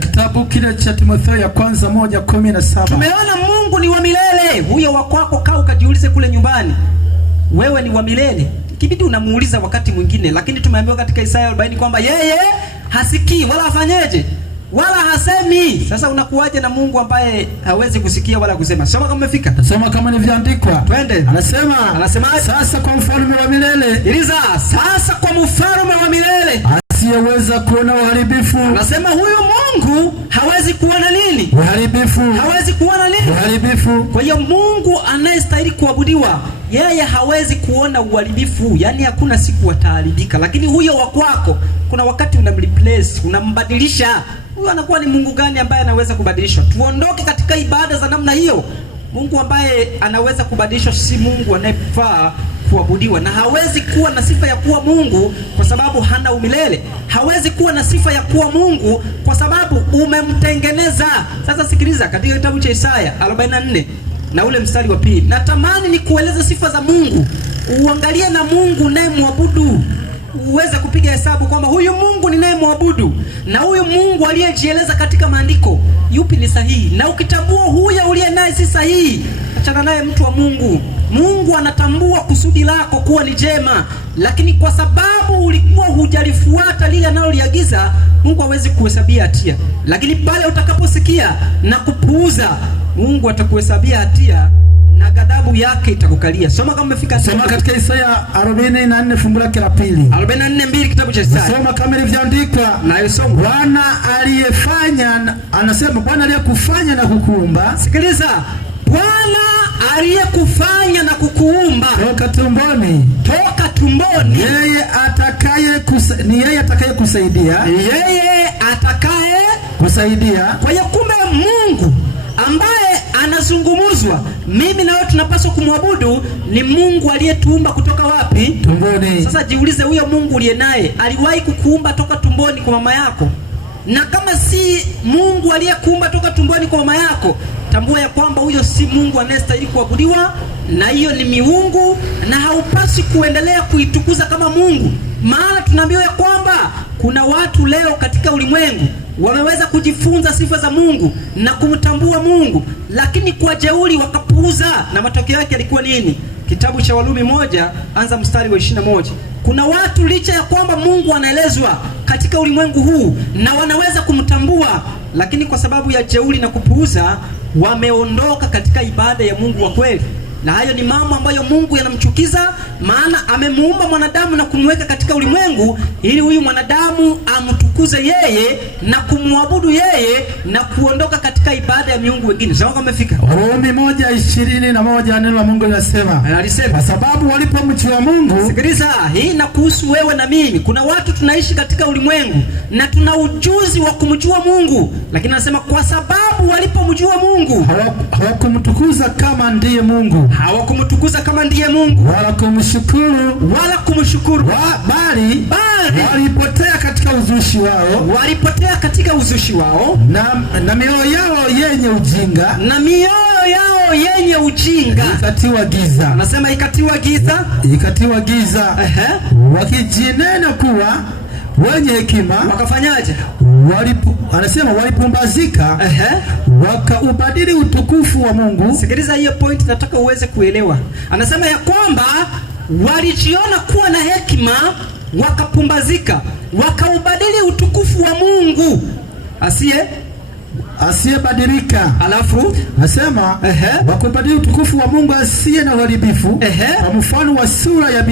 Kitabu kile cha Timotheo ya kwanza 1:17. Tumeona Mungu ni wa milele. Huyo wa kwako kaa ukajiulize kule nyumbani. Wewe ni wa milele. Kibidi unamuuliza wakati mwingine, lakini tumeambiwa katika Isaya 40 kwamba yeye hasikii wala hafanyeje? Wala hasemi. Sasa unakuwaje na Mungu ambaye hawezi kusikia wala kusema? Soma kama umefika. Soma kama ilivyoandikwa. Twende. Anasema sasa kwa mfalme wa milele. Iliza, sasa kwa mfalme wa milele asiyeweza kuona uharibifu. Anasema huyu Mungu hawezi kuona nini? Uharibifu. Hawezi kuona nini? Uharibifu. Kwa hiyo Mungu anayestahili kuabudiwa, yeye hawezi kuona uharibifu. Yaani hakuna siku ataharibika. Lakini huyo wa kwako kuna wakati unamreplace, unambadilisha. Huyo anakuwa ni Mungu gani ambaye anaweza kubadilishwa? Tuondoke katika ibada za namna hiyo. Mungu ambaye anaweza kubadilishwa si Mungu anayefaa kuabudiwa, na hawezi kuwa na sifa ya kuwa Mungu kwa sababu hana umilele. Hawezi kuwa na sifa ya kuwa Mungu kwa sababu umemtengeneza. Sasa sikiliza katika kitabu cha Isaya 44 na ule mstari wa 2. Natamani ni kueleza sifa za Mungu. Uangalie na Mungu unayemwabudu, uweze kupiga hesabu kwamba huyu Mungu ninayemwabudu na huyu Mungu aliyejieleza katika maandiko yupi ni sahihi, na ukitambua huyo uliye naye si sahihi, achana naye mtu wa Mungu. Mungu anatambua kusudi lako kuwa ni jema, lakini kwa sababu ulikuwa hujalifuata lile analoliagiza, Mungu hawezi kuhesabia hatia. Lakini pale utakaposikia na kupuuza, Mungu atakuhesabia hatia na ghadhabu yake itakukalia. Soma kama umefika. Soma katika Isaya 44 fungu lake la 2. 44:2 kitabu cha Isaya. Soma kama ilivyoandikwa. Na yosoma. Bwana aliyefanya, anasema Bwana aliyekufanya na kukuumba. Sikiliza. Bwana aliyekufanya na kukuumba toka tumboni. Toka tumboni. Ni yeye atakaye kusaidia. Yeye atakaye kusaidia. Kwa hiyo kumbe Mungu ambaye anazungumzwa mimi na wewe tunapaswa kumwabudu ni Mungu aliyetuumba kutoka wapi? Tumboni. Sasa jiulize, huyo Mungu uliye naye aliwahi kukuumba toka tumboni kwa mama yako? Na kama si Mungu aliyekuumba toka tumboni kwa mama yako, tambua ya kwamba huyo si Mungu anayestahili kuabudiwa, na hiyo ni miungu, na haupasi kuendelea kuitukuza kama Mungu. Maana tunaambiwa ya kwamba kuna watu leo katika ulimwengu wameweza kujifunza sifa za Mungu na kumtambua Mungu, lakini kwa jeuri wakapuuza, na matokeo yake yalikuwa nini? Kitabu cha Warumi 1 anza mstari wa 21. Kuna watu licha ya kwamba Mungu anaelezwa katika ulimwengu huu na wanaweza kumtambua, lakini kwa sababu ya jeuri na kupuuza wameondoka katika ibada ya Mungu wa kweli. Na hayo ni mambo ambayo Mungu yanamchukiza, maana amemuumba mwanadamu na kumweka katika ulimwengu ili huyu mwanadamu amtukuze yeye na kumwabudu yeye na kuondoka katika ibada ya miungu wengine. Sasa kama umefika Warumi 1:21 neno la Mungu linasema, kwa sababu walipomjua Mungu. Sikiliza, hii na kuhusu wewe na mimi. Kuna watu tunaishi katika ulimwengu na tuna ujuzi wa kumjua Mungu, lakini anasema kwa sababu walipomjua Mungu hawakumtukuza kama ndiye Mungu. Hawakumtukuza kama ndiye Mungu, wala kumshukuru, bali walipotea katika uzushi wao, na mioyo yao yenye ujinga, ikatiwa giza. Anasema ikatiwa giza. Wakijinena kuwa wenye hekima, wakafanyaje? Anasema walipumbazika, wakaubadili utukufu wa Mungu. Sikiliza hiyo point, nataka uweze kuelewa. Anasema ya kwamba walijiona kuwa na hekima, wakapumbazika, wakaubadili utukufu wa Mungu asiyebadilika. Alafu nasema wakubadili utukufu wa Mungu asiye na uharibifu, kwa mfano wa sura ya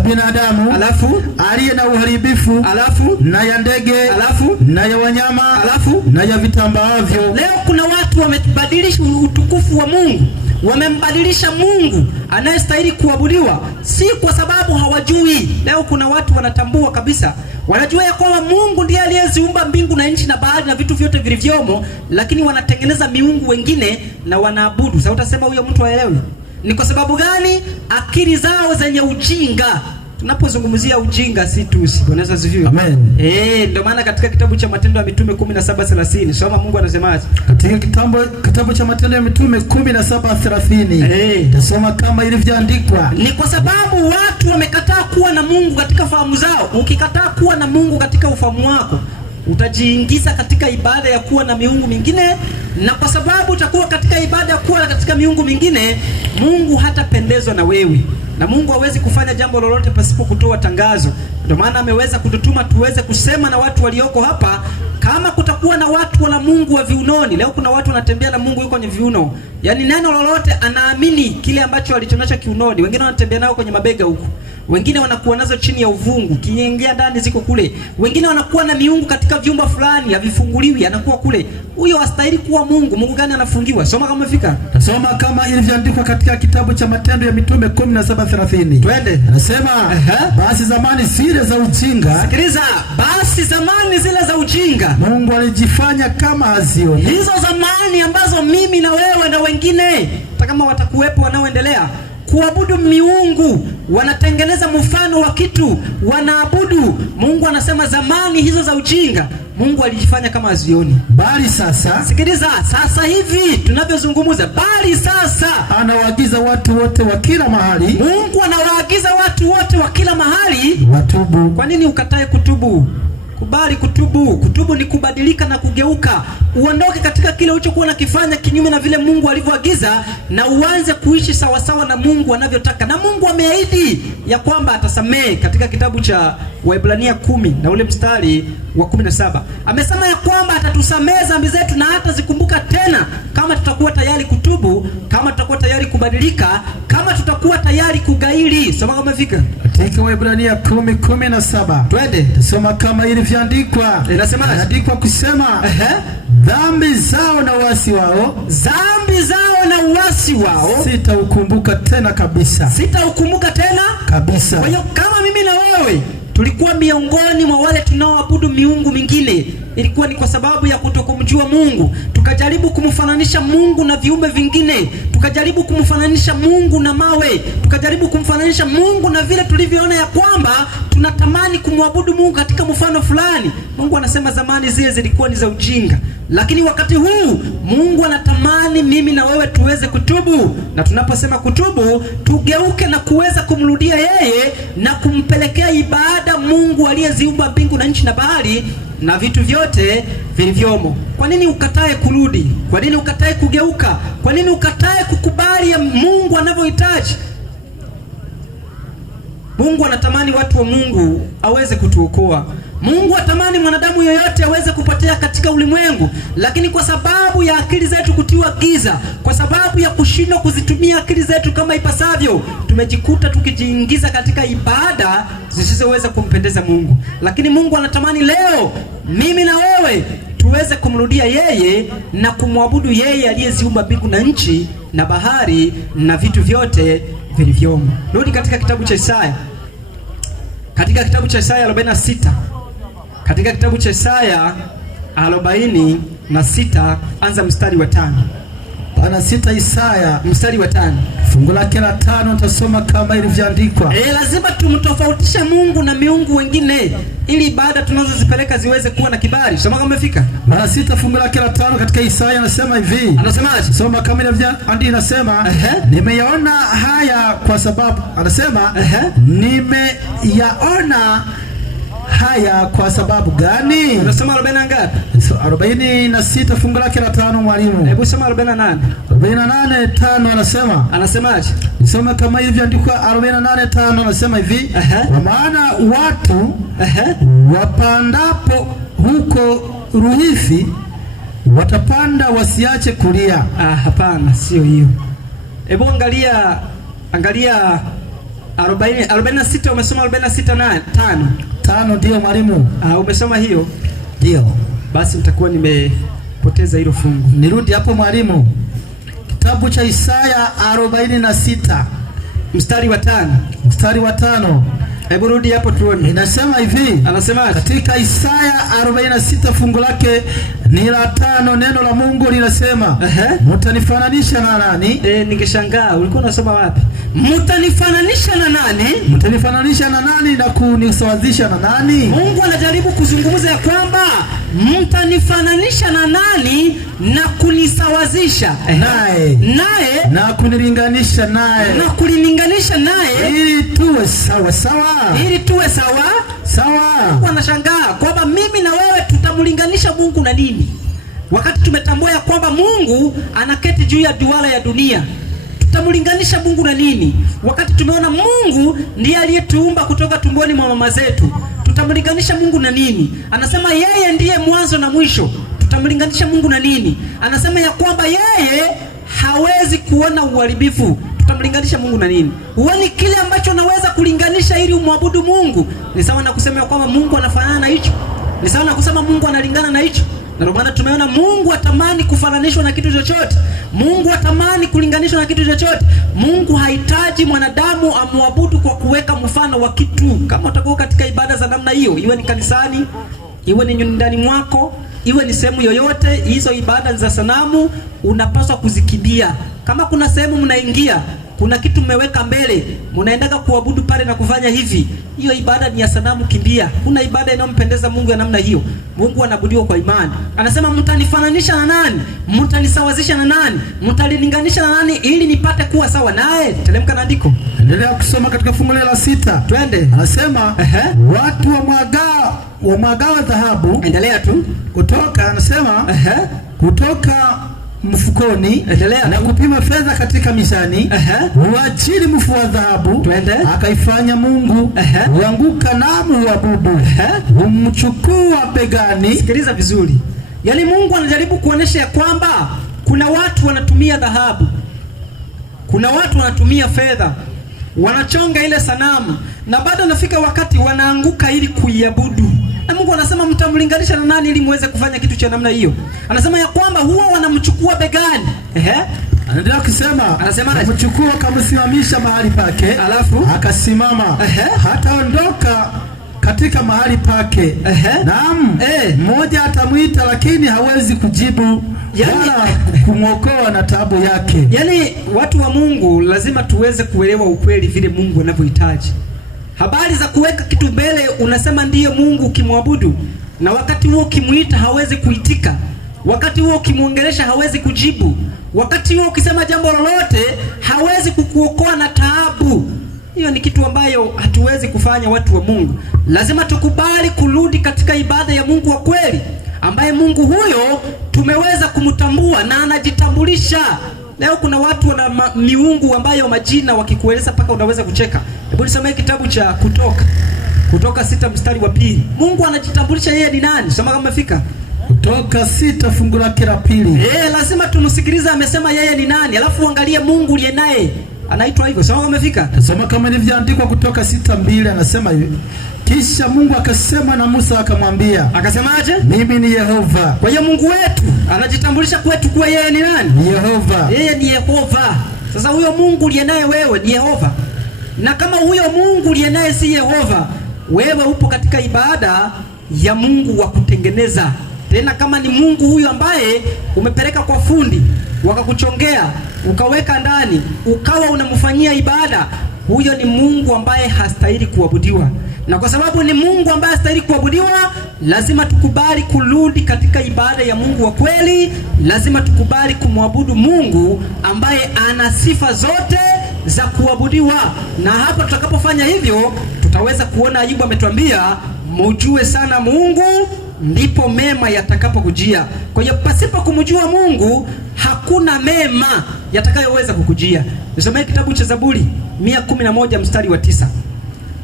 binadamu, alafu aliye na uharibifu, alafu na ya ndege, alafu na ya wanyama, alafu na ya vitambaavyo. Leo kuna watu wamebadilisha utukufu wa Mungu, wamembadilisha Mungu anayestahili kuabudiwa, si kwa sababu hawajui. Leo kuna watu wanatambua kabisa, wanajua ya kwamba Mungu ndiye aliyeziumba mbingu na nchi na bahari na vitu vyote vilivyomo, lakini wanatengeneza miungu wengine na wanaabudu. Sasa utasema huyo mtu haelewi. Ni kwa sababu gani? Akili zao zenye ujinga. Tunapozungumzia ujinga si tusi. Unaweza ziviwe. Amen. Ndio maana katika kitabu cha Matendo ya Mitume 17:30 soma Mungu anasemaje. Katika kitabu cha Matendo ya Mitume 17:30 tasoma kama ilivyoandikwa. Ni kwa sababu watu wamekataa kuwa na Mungu katika fahamu zao. Ukikataa kuwa na Mungu katika ufahamu wako, utajiingiza katika ibada ya kuwa na miungu mingine, na kwa sababu utakuwa katika ibada ya kuwa katika miungu mingine, Mungu hatapendezwa na wewe. Na Mungu hawezi kufanya jambo lolote pasipo kutoa tangazo. Ndio maana ameweza kututuma tuweze kusema na watu walioko hapa. Kama kutakuwa na watu wana Mungu wa viunoni, leo kuna watu wanatembea na Mungu yuko kwenye viuno. Yaani neno lolote anaamini kile ambacho alichonacho kiunoni. Wengine wanatembea nao kwenye mabega huko. Wengine wanakuwa nazo chini ya uvungu, kiingia ndani ziko kule. Wengine wanakuwa na miungu katika vyumba fulani, havifunguliwi, anakuwa kule. Huyo hastahili kuwa Mungu. Mungu gani anafungiwa? Soma kama umefika. Soma kama ilivyoandikwa katika kitabu cha Matendo ya Mitume 17:30. Twende. Anasema, basi zamani zile za ujinga. Sikiliza, basi zamani zile za ujinga Mungu alijifanya kama hazioni. Hizo zamani ambazo mimi na wewe na wengine hata kama watakuwepo wanaoendelea kuabudu miungu, wanatengeneza mfano wa kitu, wanaabudu. Mungu anasema zamani hizo za ujinga Mungu alijifanya kama hazioni. Bali sasa, sikiliza, sasa hivi tunavyozungumza, bali sasa anawaagiza watu wote wa kila mahali. Mungu anawaagiza watu wote wa kila mahali watubu. Kwa nini ukatae kutubu? Kubali kutubu. Kutubu ni kubadilika na kugeuka. Uondoke katika kile ulichokuwa unakifanya kinyume na vile Mungu alivyoagiza, na uanze kuishi sawa sawa na Mungu anavyotaka. Na Mungu ameahidi ya kwamba atasamehe. Katika kitabu cha Waebrania 10 na ule mstari wa 17. Amesema ya kwamba atatusamehe dhambi zetu na hatazikumbuka tena, kama tutakuwa tayari kutubu, kama tutakuwa tayari kubadilika, kama tutakuwa tayari kugairi. Soma kama fika. Katika Waebrania 10:17. Twende. Tusoma kama ilivyoandikwa. Inasema andikwa kusema, dhambi zao na uasi wao, dhambi zao na uasi wao sitaukumbuka tena kabisa. Sitaukumbuka tena kabisa. Kwa hiyo kama mimi na wewe tulikuwa miongoni mwa wale tunaoabudu miungu mingine, ilikuwa ni kwa sababu ya kutokumjua Mungu. Tukajaribu kumfananisha Mungu na viumbe vingine, tukajaribu kumfananisha Mungu na mawe, tukajaribu kumfananisha Mungu na vile tulivyoona ya kwamba tunatamani kumwabudu Mungu katika mfano fulani. Mungu anasema zamani zile zilikuwa ni za ujinga, lakini wakati huu Mungu anatamani mimi na wewe tuweze kutubu. Na tunaposema kutubu, tugeuke na kuweza kumrudia yeye na kumpelekea ibada Mungu aliyeziumba mbingu na nchi na bahari na vitu vyote vilivyomo. Kwa nini ukatae kurudi? Kwa nini ukatae kugeuka? Kwa nini ukatae kukubali ya Mungu anavyohitaji? Mungu anatamani watu wa Mungu aweze kutuokoa. Mungu atamani mwanadamu yoyote aweze kupotea katika ulimwengu, lakini kwa sababu ya akili zetu kutiwa giza, kwa sababu ya kushindwa kuzitumia akili zetu kama ipasavyo, tumejikuta tukijiingiza katika ibada zisizoweza kumpendeza Mungu. Lakini Mungu anatamani leo mimi na wewe tuweze kumrudia yeye na kumwabudu yeye aliyeziumba mbingu na nchi na bahari na vitu vyote vilivyomo. Rudi katika kitabu cha Isaya. Katika kitabu cha Isaya 46. Katika kitabu cha Isaya 46 anza mstari wa 5. Pana 6 Isaya mstari wa 5. Fungu lake la 5 utasoma kama ilivyoandikwa. Lazima tumtofautishe Mungu na miungu wengine ili ibada tunazozipeleka ziweze kuwa na kibali. Soma kama umefika. Mara 6 fungu lake la 5 katika Isaya anasema hivi. Anasemaje? Soma kama ilivyoandikwa. Inasema nimeyaona haya kwa sababu, anasema nimeyaona haya kwa sababu gani? Unasoma 40 ngapi? 46 fungu lake la 5 mwalimu. Hebu soma 48. 48:5 anasema. Anasemaje? Nisoma kama ilivyoandikwa 48:5 anasema hivi. Kwa maana watu wapandapo huko Luhithi watapanda wasiache kulia. Hapana, sio hiyo. Hebu angalia 46 umesoma 46:5. 5 ndio mwalimu. Umesoma hiyo? Ndio. Basi mtakuwa nimepoteza hilo fungu. Nirudi hapo mwalimu. Kitabu cha Isaya 46 mstari wa 5. Mstari wa 5. Hebu rudi hapo tuone. Inasema hivi. Anasema katika Isaya 46 fungu lake ni la 5, neno la Mungu linasema, mtanifananisha na nani? Ningeshangaa ulikuwa unasoma wapi? Mtanifananisha na nani? Mtanifananisha na nani na kunisawazisha na nani? Mungu anajaribu kuzungumza ya kwamba mtanifananisha na nani na kunisawazisha naye na kunilinganisha naye na kulilinganisha naye ili tuwe sawa sawa. Ili tuwe sawa sawa. Mungu anashangaa kwamba mimi na wewe tutamlinganisha Mungu na nini, wakati tumetambua ya kwamba Mungu anaketi juu ya duara ya dunia. Tutamlinganisha Mungu na nini wakati tumeona Mungu ndiye aliyetuumba kutoka tumboni mwa mama zetu? Tutamlinganisha Mungu na nini? Anasema yeye ndiye mwanzo na mwisho. Tutamlinganisha Mungu na nini? Anasema ya kwamba yeye hawezi kuona uharibifu. Tutamlinganisha Mungu na nini? Huoni kile ambacho naweza kulinganisha ili umwabudu Mungu? Ni sawa na kusema ya kwamba Mungu anafanana na hicho. Ni sawa na kusema Mungu analingana na hicho. Na ndio maana tumeona Mungu atamani kufananishwa na kitu chochote. Mungu atamani kulinganishwa na kitu chochote. Mungu hahitaji mwanadamu amwabudu kwa kuweka mfano wa kitu. Kama utakuwa katika ibada za namna hiyo, iwe ni kanisani, iwe ni nyumbani mwako, iwe ni sehemu yoyote, hizo ibada za sanamu unapaswa kuzikimbia. Kama kuna sehemu mnaingia kuna kitu mmeweka mbele, mnaendaga kuabudu pale na kufanya hivi, hiyo ibada ni ya sanamu, kimbia. Kuna ibada inayompendeza Mungu ya namna hiyo. Mungu anaabudiwa kwa imani. Anasema mtanifananisha na nani? Mtanisawazisha na nani? Mtalilinganisha na nani ili nipate kuwa sawa naye? Teremka na andiko. Endelea kusoma katika fungu la 6. Twende. Anasema watu wamwagao dhahabu. Endelea tu. Kutoka anasema kutoka mfukoni na kupima fedha katika mizani, huachili mfu wa dhahabu, akaifanya mungu, huanguka namu huabudu, humchukua begani. Sikiliza vizuri. Yaani Mungu anajaribu kuonesha ya kwamba kuna watu wanatumia dhahabu, kuna watu wanatumia fedha, wanachonga ile sanamu, na bado nafika wakati wanaanguka ili kuiabudu. Na Mungu anasema mtamlinganisha na nani ili muweze kufanya kitu cha namna hiyo? Anasema ya kwamba huwa wanamchukua begani. Anaendelea kusema, anasema anamchukua akamsimamisha mahali pake, alafu akasimama, hataondoka katika mahali pake. Naam, mmoja atamuita lakini hawezi kujibu, wala kumwokoa na taabu yake. Yaani watu wa Mungu lazima tuweze kuelewa ukweli vile Mungu anavyohitaji. Habari za kuweka kitu mbele, unasema ndiye Mungu ukimwabudu, na wakati huo ukimuita hawezi kuitika, wakati huo ukimuongelesha hawezi kujibu, wakati huo ukisema jambo lolote hawezi kukuokoa na taabu. Hiyo ni kitu ambayo hatuwezi kufanya watu wa Mungu. Lazima tukubali kurudi katika ibada ya Mungu wa kweli, ambaye Mungu huyo tumeweza kumtambua na anajitambulisha. Leo kuna watu wana miungu ambayo majina wakikueleza paka unaweza kucheka. Hebu nisome kitabu cha Kutoka 6 mstari wa 2. Mungu anajitambulisha yeye ni nani? Soma kama umefika. Kutoka 6 fungu lake la 2. Lazima tumsikilize amesema yeye ni nani, alafu angalie Mungu aliye naye anaitwa hivyo. Soma kama umefika. Soma kama ilivyoandikwa Kutoka 6:2, anasema hivi: kisha Mungu akasema na Musa akamwambia. Akasemaje? Mimi ni Yehova. Kwa hiyo Mungu wetu anajitambulisha kwetu kuwa yeye ni nani? Ni Yehova. Yeye ni Yehova. Sasa huyo Mungu aliye naye wewe ni Yehova. Na kama huyo Mungu aliye naye si Yehova, wewe upo katika ibada ya Mungu wa kutengeneza. Tena kama ni Mungu huyo ambaye umepeleka kwa fundi, wakakuchongea, ukaweka ndani, ukawa unamfanyia ibada, huyo ni Mungu ambaye hastahili kuabudiwa. Na kwa sababu ni Mungu ambaye hastahili kuabudiwa, lazima tukubali kurudi katika ibada ya Mungu wa kweli. Lazima tukubali kumwabudu Mungu ambaye ana sifa zote za kuabudiwa. Na hapo tutakapofanya hivyo, tutaweza kuona Ayubu ametuambia, mujue sana Mungu ndipo mema yatakapokujia. Kwa hiyo pasipo kumjua Mungu hakuna mema yatakayoweza kukujia. Nisomee kitabu cha Zaburi 111 mstari wa 9.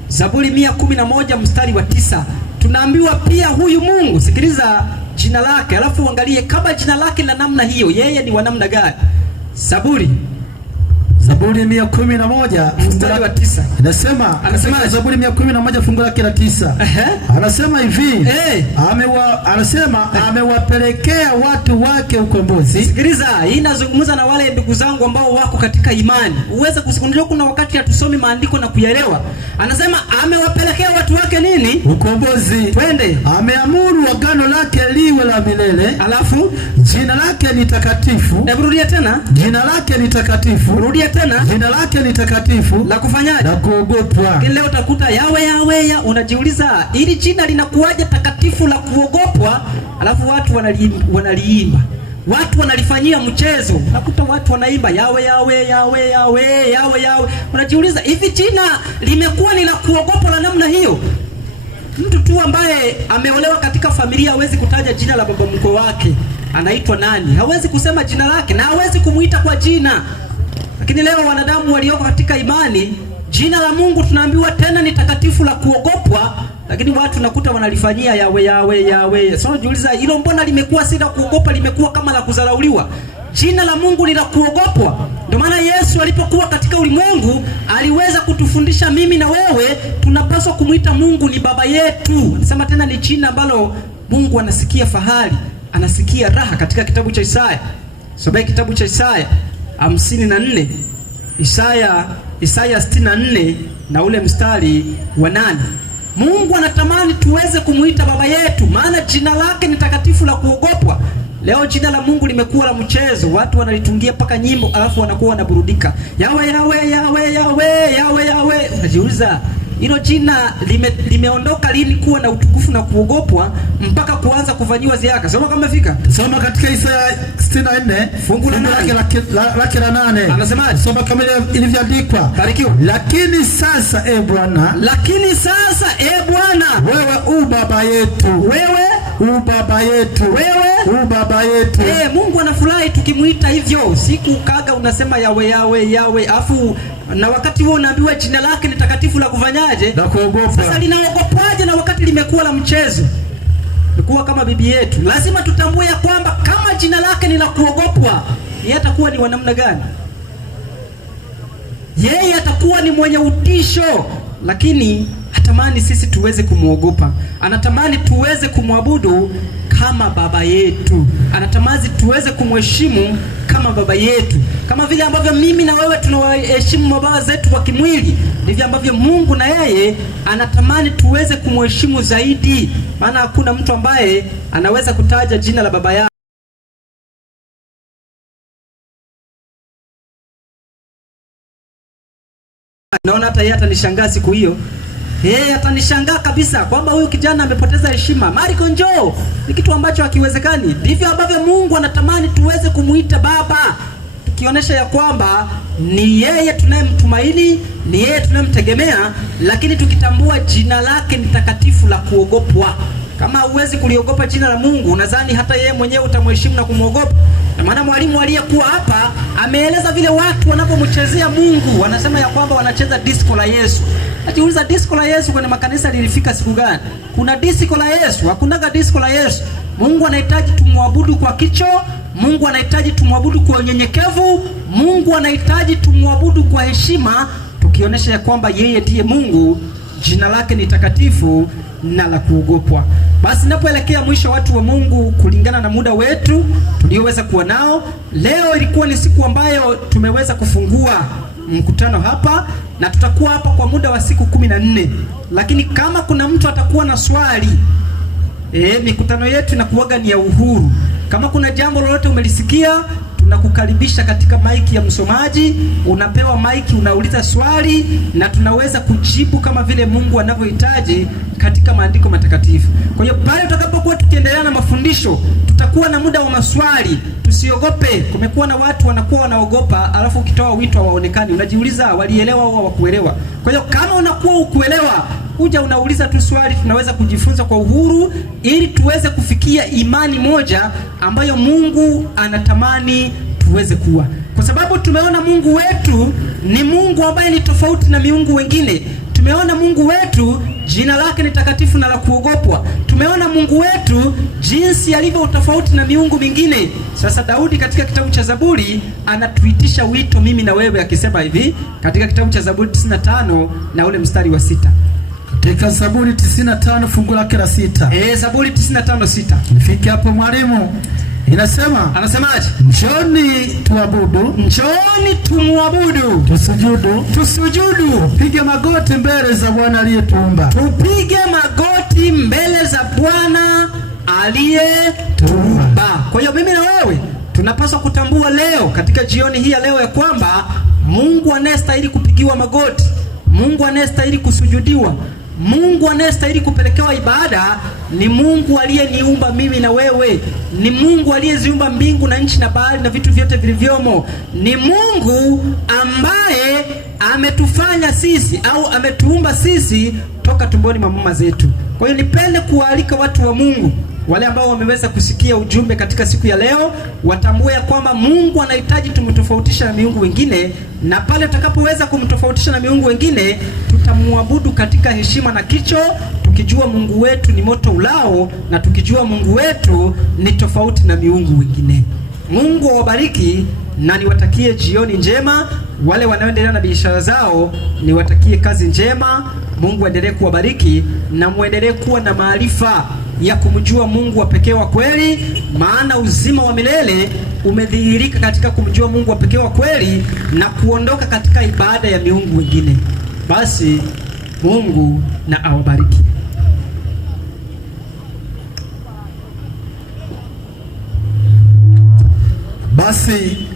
Zaburi 111 mstari wa 9. Tunaambiwa pia huyu Mungu, sikiliza jina lake, alafu uangalie kama jina lake la namna hiyo, yeye ni wa namna gani. Zaburi 111 mstari wa 9. Anasema Zaburi 111 fungu lake la 9. Anasema hivi, anasema amewapelekea watu wake ukombozi. Sikiliza, hii inazungumza na wale ndugu zangu ambao wako katika imani. Uweze kusikiliza, kuna wakati hatusomi maandiko na kuyaelewa. Anasema amewapelekea watu wake nini? Ukombozi. Twende. Ameamuru agano lake liwe la milele. Alafu jina lake ni takatifu. Hebu rudia tena. Jina lake ni takatifu. Rudia tena. Jina lake ni takatifu. La kufanyaje? La kuogopwa. Leo utakuta yawe ya, unajiuliza ili jina linakuwaje takatifu la kuogopwa? Alafu watu wanaliimba. Watu wanalifanyia mchezo. Unakuta watu wanaimba yawe. Unajiuliza hivi jina limekuwa ni la kuogopwa la namna hiyo? Mtu tu ambaye ameolewa katika familia hawezi kutaja jina la baba mkwe wake anaitwa nani, hawezi kusema jina lake na hawezi kumuita kwa jina. Lakini leo wanadamu walioko katika imani, jina la Mungu tunaambiwa tena ni takatifu la kuogopwa, lakini watu nakuta wanalifanyia yawe. Sasa unajiuliza hilo mbona limekuwa si la kuogopa, limekuwa kama la kudharauliwa? Jina la Mungu ni la kuogopwa. Ndio maana Yesu alipokuwa katika ulimwengu aliweza kutufundisha mimi na wewe tunapaswa kumuita Mungu ni baba yetu. Anasema tena ni jina ambalo Mungu anasikia fahari, anasikia raha. Katika kitabu cha Isaya, soma kitabu cha Isaya 54, Isaya 64 na ule mstari wa 8. Mungu anatamani tuweze kumuita baba yetu, maana jina lake ni takatifu la kuogopwa. Leo jina la Mungu limekuwa la mchezo, watu wanalitungia paka nyimbo alafu wanakuwa wanaburudika. Yawe yawe yawe yawe yawe yawe. Unajiuliza, hilo jina limeondoka lini kuwa na utukufu na kuogopwa mpaka kuanza kufanyiwa ziaka? Soma kama fika. Soma katika Isaya 64 fungu la 8. Anasema soma kama ilivyoandikwa. Barikiwa. Lakini sasa Bwana, wewe u baba yetu. Mungu anafurahi tukimuita hivyo. Siku kaga unasema yawe yawe yawe, afu na wakati huo unaambiwa jina lake ni takatifu la kufanyaje? Na kuogopa. Sasa linaogopaje na wakati limekuwa la mchezo? Limekuwa kama bibi yetu. Lazima tutambue ya kwamba kama jina lake ni la kuogopwa, yeye atakuwa ni wa namna gani? Yeye atakuwa ni mwenye utisho, lakini hatamani sisi tuweze kumuogopa. Anatamani tuweze kumwabudu kama baba yetu. Anatamani tuweze kumheshimu kama baba yetu. Kama vile ambavyo mimi na wewe tunawaheshimu mababa zetu wa kimwili, ndivyo ambavyo Mungu na yeye anatamani tuweze kumheshimu zaidi. Maana hakuna mtu ambaye anaweza kutaja jina la baba yake. Naona hata yeye atanishangaa siku hiyo. Atanishangaa kabisa kwamba huyu kijana amepoteza heshima. Mariko njoo. Ni kitu ambacho hakiwezekani. Ndivyo ambavyo Mungu anatamani tuweze kumuita baba, tukionyesha ya kwamba ni yeye tunayemtumaini, ni yeye tunayemtegemea, lakini tukitambua jina lake ni takatifu la kuogopwa. Kama huwezi kuliogopa jina la Mungu, unadhani hata yeye mwenyewe utamheshimu na kumwogopa? Na maana mwalimu aliyekuwa hapa ameeleza vile watu wanapomchezea Mungu, wanasema ya kwamba wanacheza disco la Yesu. Najiuliza, disco la Yesu kwenye makanisa lilifika siku gani? Kuna disco la Yesu? Hakunaga disco la Yesu. Mungu anahitaji tumwabudu kwa kicho, Mungu anahitaji tumwabudu kwa unyenyekevu, Mungu anahitaji tumwabudu kwa heshima, tukionyesha ya kwamba yeye ndiye Mungu, jina lake ni takatifu na la kuogopwa. Basi ninapoelekea mwisho, watu wa Mungu, kulingana na muda wetu tulioweza kuwa nao leo, ilikuwa ni siku ambayo tumeweza kufungua mkutano hapa, na tutakuwa hapa kwa muda wa siku 14. Lakini kama kuna mtu atakuwa na swali, mikutano yetu inakuwaga ni ya uhuru. Kama kuna jambo lolote umelisikia, tunakukaribisha katika maiki ya msomaji. Unapewa maiki, unauliza swali na tunaweza kujibu kama vile Mungu anavyohitaji katika maandiko matakatifu. Kwa hiyo pale tutakapokuwa tukiendelea na mafundisho, tutakuwa na muda wa maswali. Tusiogope. Kumekuwa na watu wanakuwa wanaogopa, alafu ukitoa wito hawaonekani. Unajiuliza walielewa au hawakuelewa? Kwa hiyo kama unakuwa ukuelewa, kuja unauliza tu swali, tunaweza kujifunza kwa uhuru ili tuweze kufikia imani moja ambayo Mungu anatamani tuweze kuwa. Kwa sababu tumeona Mungu wetu ni Mungu ambaye ni tofauti na miungu wengine. Tumeona Mungu wetu jina lake ni takatifu na la kuogopwa. Tumeona Mungu wetu jinsi alivyo tofauti na miungu mingine. Sasa Daudi katika kitabu cha Zaburi anatuitisha wito mimi na wewe, akisema hivi katika kitabu cha Zaburi 95 na ule mstari wa 6. Katika Zaburi 95 fungu lake la 6. Zaburi 95:6. Nifike hapo mwalimu. Anasemaje? Njoni tuabudu, njoni tumwabudu, tusujudu, tupige magoti mbele za Bwana aliyetuumba. Tupige magoti mbele za Bwana aliyetuumba. Kwa hiyo mimi na wewe tunapaswa kutambua leo, katika jioni hii ya leo, ya kwamba Mungu anayestahili kupigiwa magoti, Mungu anayestahili kusujudiwa, Mungu anayestahili kupelekewa ibada ni Mungu aliyeniumba mimi na wewe. Ni Mungu aliyeziumba mbingu na nchi na bahari na vitu vyote vilivyomo. Ni Mungu ambaye ametufanya sisi au ametuumba sisi toka tumboni mwa mama zetu. Kwa hiyo nipende kuwaalika watu wa Mungu, wale ambao wameweza kusikia ujumbe katika siku ya leo, watambue ya kwamba Mungu anahitaji tumtofautisha na miungu wengine, na pale tutakapoweza kumtofautisha na miungu wengine, tutamwabudu katika heshima na kicho, tukijua Mungu wetu ni moto ulao, na tukijua Mungu wetu ni tofauti na miungu wengine. Mungu awabariki na niwatakie jioni njema. Wale wanaoendelea na biashara zao, niwatakie kazi njema. Mungu aendelee kuwabariki na muendelee kuwa na maarifa ya kumjua Mungu wa pekee wa kweli, maana uzima wa milele umedhihirika katika kumjua Mungu wa pekee wa kweli na kuondoka katika ibada ya miungu wengine. Basi Mungu na awabariki. Basi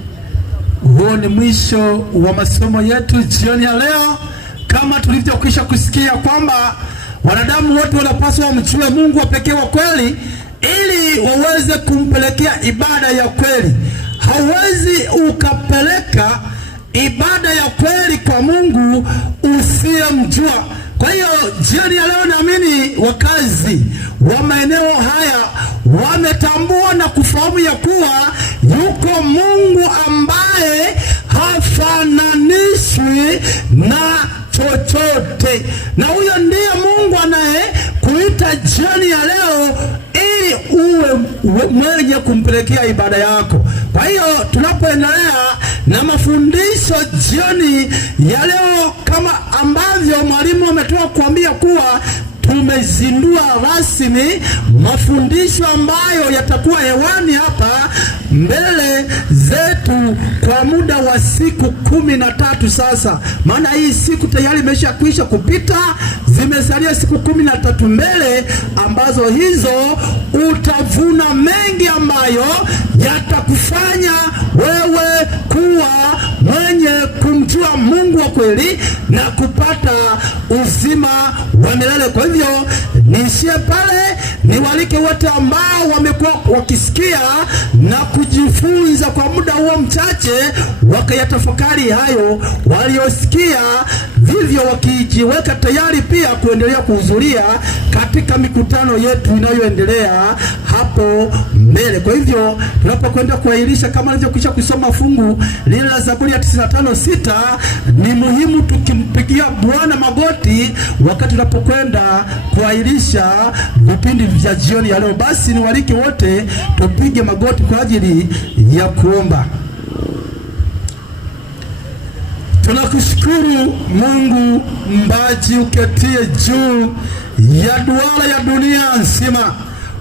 huo ni mwisho wa masomo yetu jioni ya leo. Kama tulivyokwisha kusikia kwamba wanadamu wote wanapaswa wamjue Mungu wa pekee wa kweli ili waweze kumpelekea ibada ya kweli. Hauwezi ukapeleka ibada ya kweli kwa Mungu usiyemjua. Kwa hiyo jioni ya leo naamini wakazi wa maeneo haya wametambua na kufahamu ya kuwa yuko Mungu ambaye hafananishwi na chochote, na huyo ndiye Mungu anaye kuita jioni ya leo ili uwe mwenye kumpelekea ibada yako. Kwa hiyo tunapoendelea na mafundisho jioni ya leo, kama ambavyo mwalimu ametoka kuambia kuwa tumezindua rasmi mafundisho ambayo yatakuwa hewani hapa mbele zetu kwa muda wa siku 13 sasa. Maana hii siku tayari imeshakwisha kupita, zimesalia siku 13 mbele, ambazo hizo utavuna mengi ambayo yatakufanya wewe kuwa mwenye kumjua Mungu wa kweli na kupata uzima wa milele. Kwa hivyo niishie pale, niwalike wote ambao wamekuwa wakisikia na kujifunza kwa muda huo mchache, wakayatafakari hayo waliosikia, vivyo wakijiweka tayari pia kuendelea kuhudhuria katika mikutano yetu inayoendelea hapo mbele. Kwa hivyo tunapokwenda kuahirisha, kama nilivyokwisha kusoma fungu lile la Zaburi ya 95:6, ni muhimu tukimpigia Bwana magoti wakati tunapokwenda kuahirisha vipindi vya jioni ya leo. Basi niwalike wote tupige magoti kwa ajili ya kuomba. Tunakushukuru Mungu mbaji uketie juu ya duara ya dunia nzima,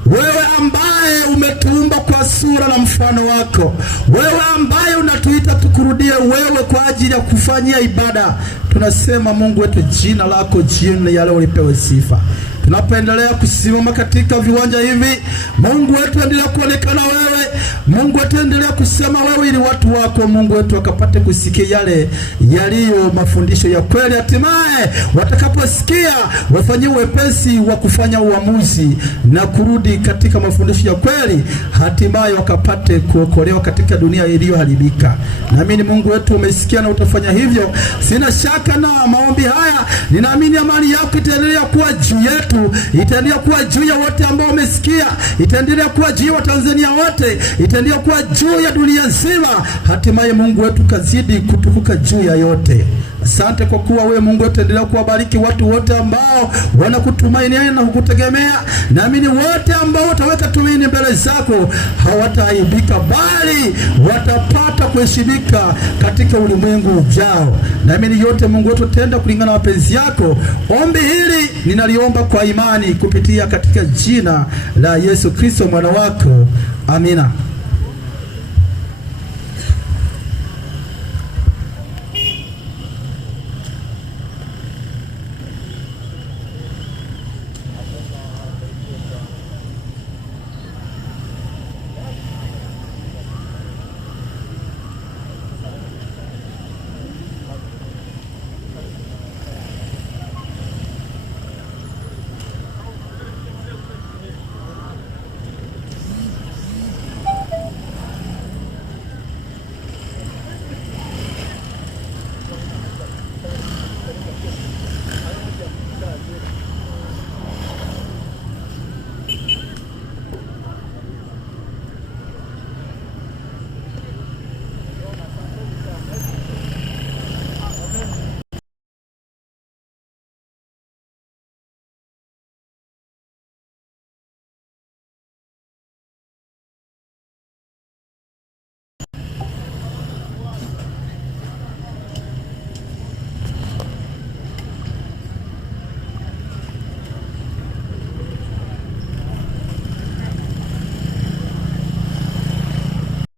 wewe ambaye umetuumba kwa sura na mfano wako, wewe ambaye unatuita tukurudie wewe kwa ajili ya kufanyia ibada. Tunasema Mungu wetu, jina lako jioni ya leo lipewe sifa. Tunapoendelea kusimama katika viwanja hivi, Mungu wetu endelea kuonekana wewe. Mungu wetu endelea kusema wewe, ili watu wako Mungu wetu wakapate kusikia yale yaliyo mafundisho ya kweli. Hatimaye watakaposikia wafanyie wepesi wa kufanya uamuzi na kurudi katika mafundisho ya kweli, hatimaye wakapate kuokolewa katika dunia iliyoharibika. Naamini Mungu wetu umesikia na utafanya hivyo. Sina shaka na maombi haya, ninaamini amani yako itaendelea kuwa juu yetu, itaendelea kuwa juu ya wote ambao wamesikia, itaendelea kuwa juu ya Watanzania wote, itaendelea kuwa juu ya dunia nzima. Hatimaye Mungu wetu kazidi kutukuka juu ya yote. Asante kwa kuwa wewe Mungu wetu endelea kuwabariki watu wote ambao wanakutumainia na kukutegemea. Naamini wote ambao wataweka tumaini mbele zako hawataaibika, bali watapata kuheshimika katika ulimwengu ujao. Naamini yote Mungu wetu tenda kulingana na mapenzi yako. Ombi hili ninaliomba kwa imani kupitia katika jina la Yesu Kristo mwana wako. Amina.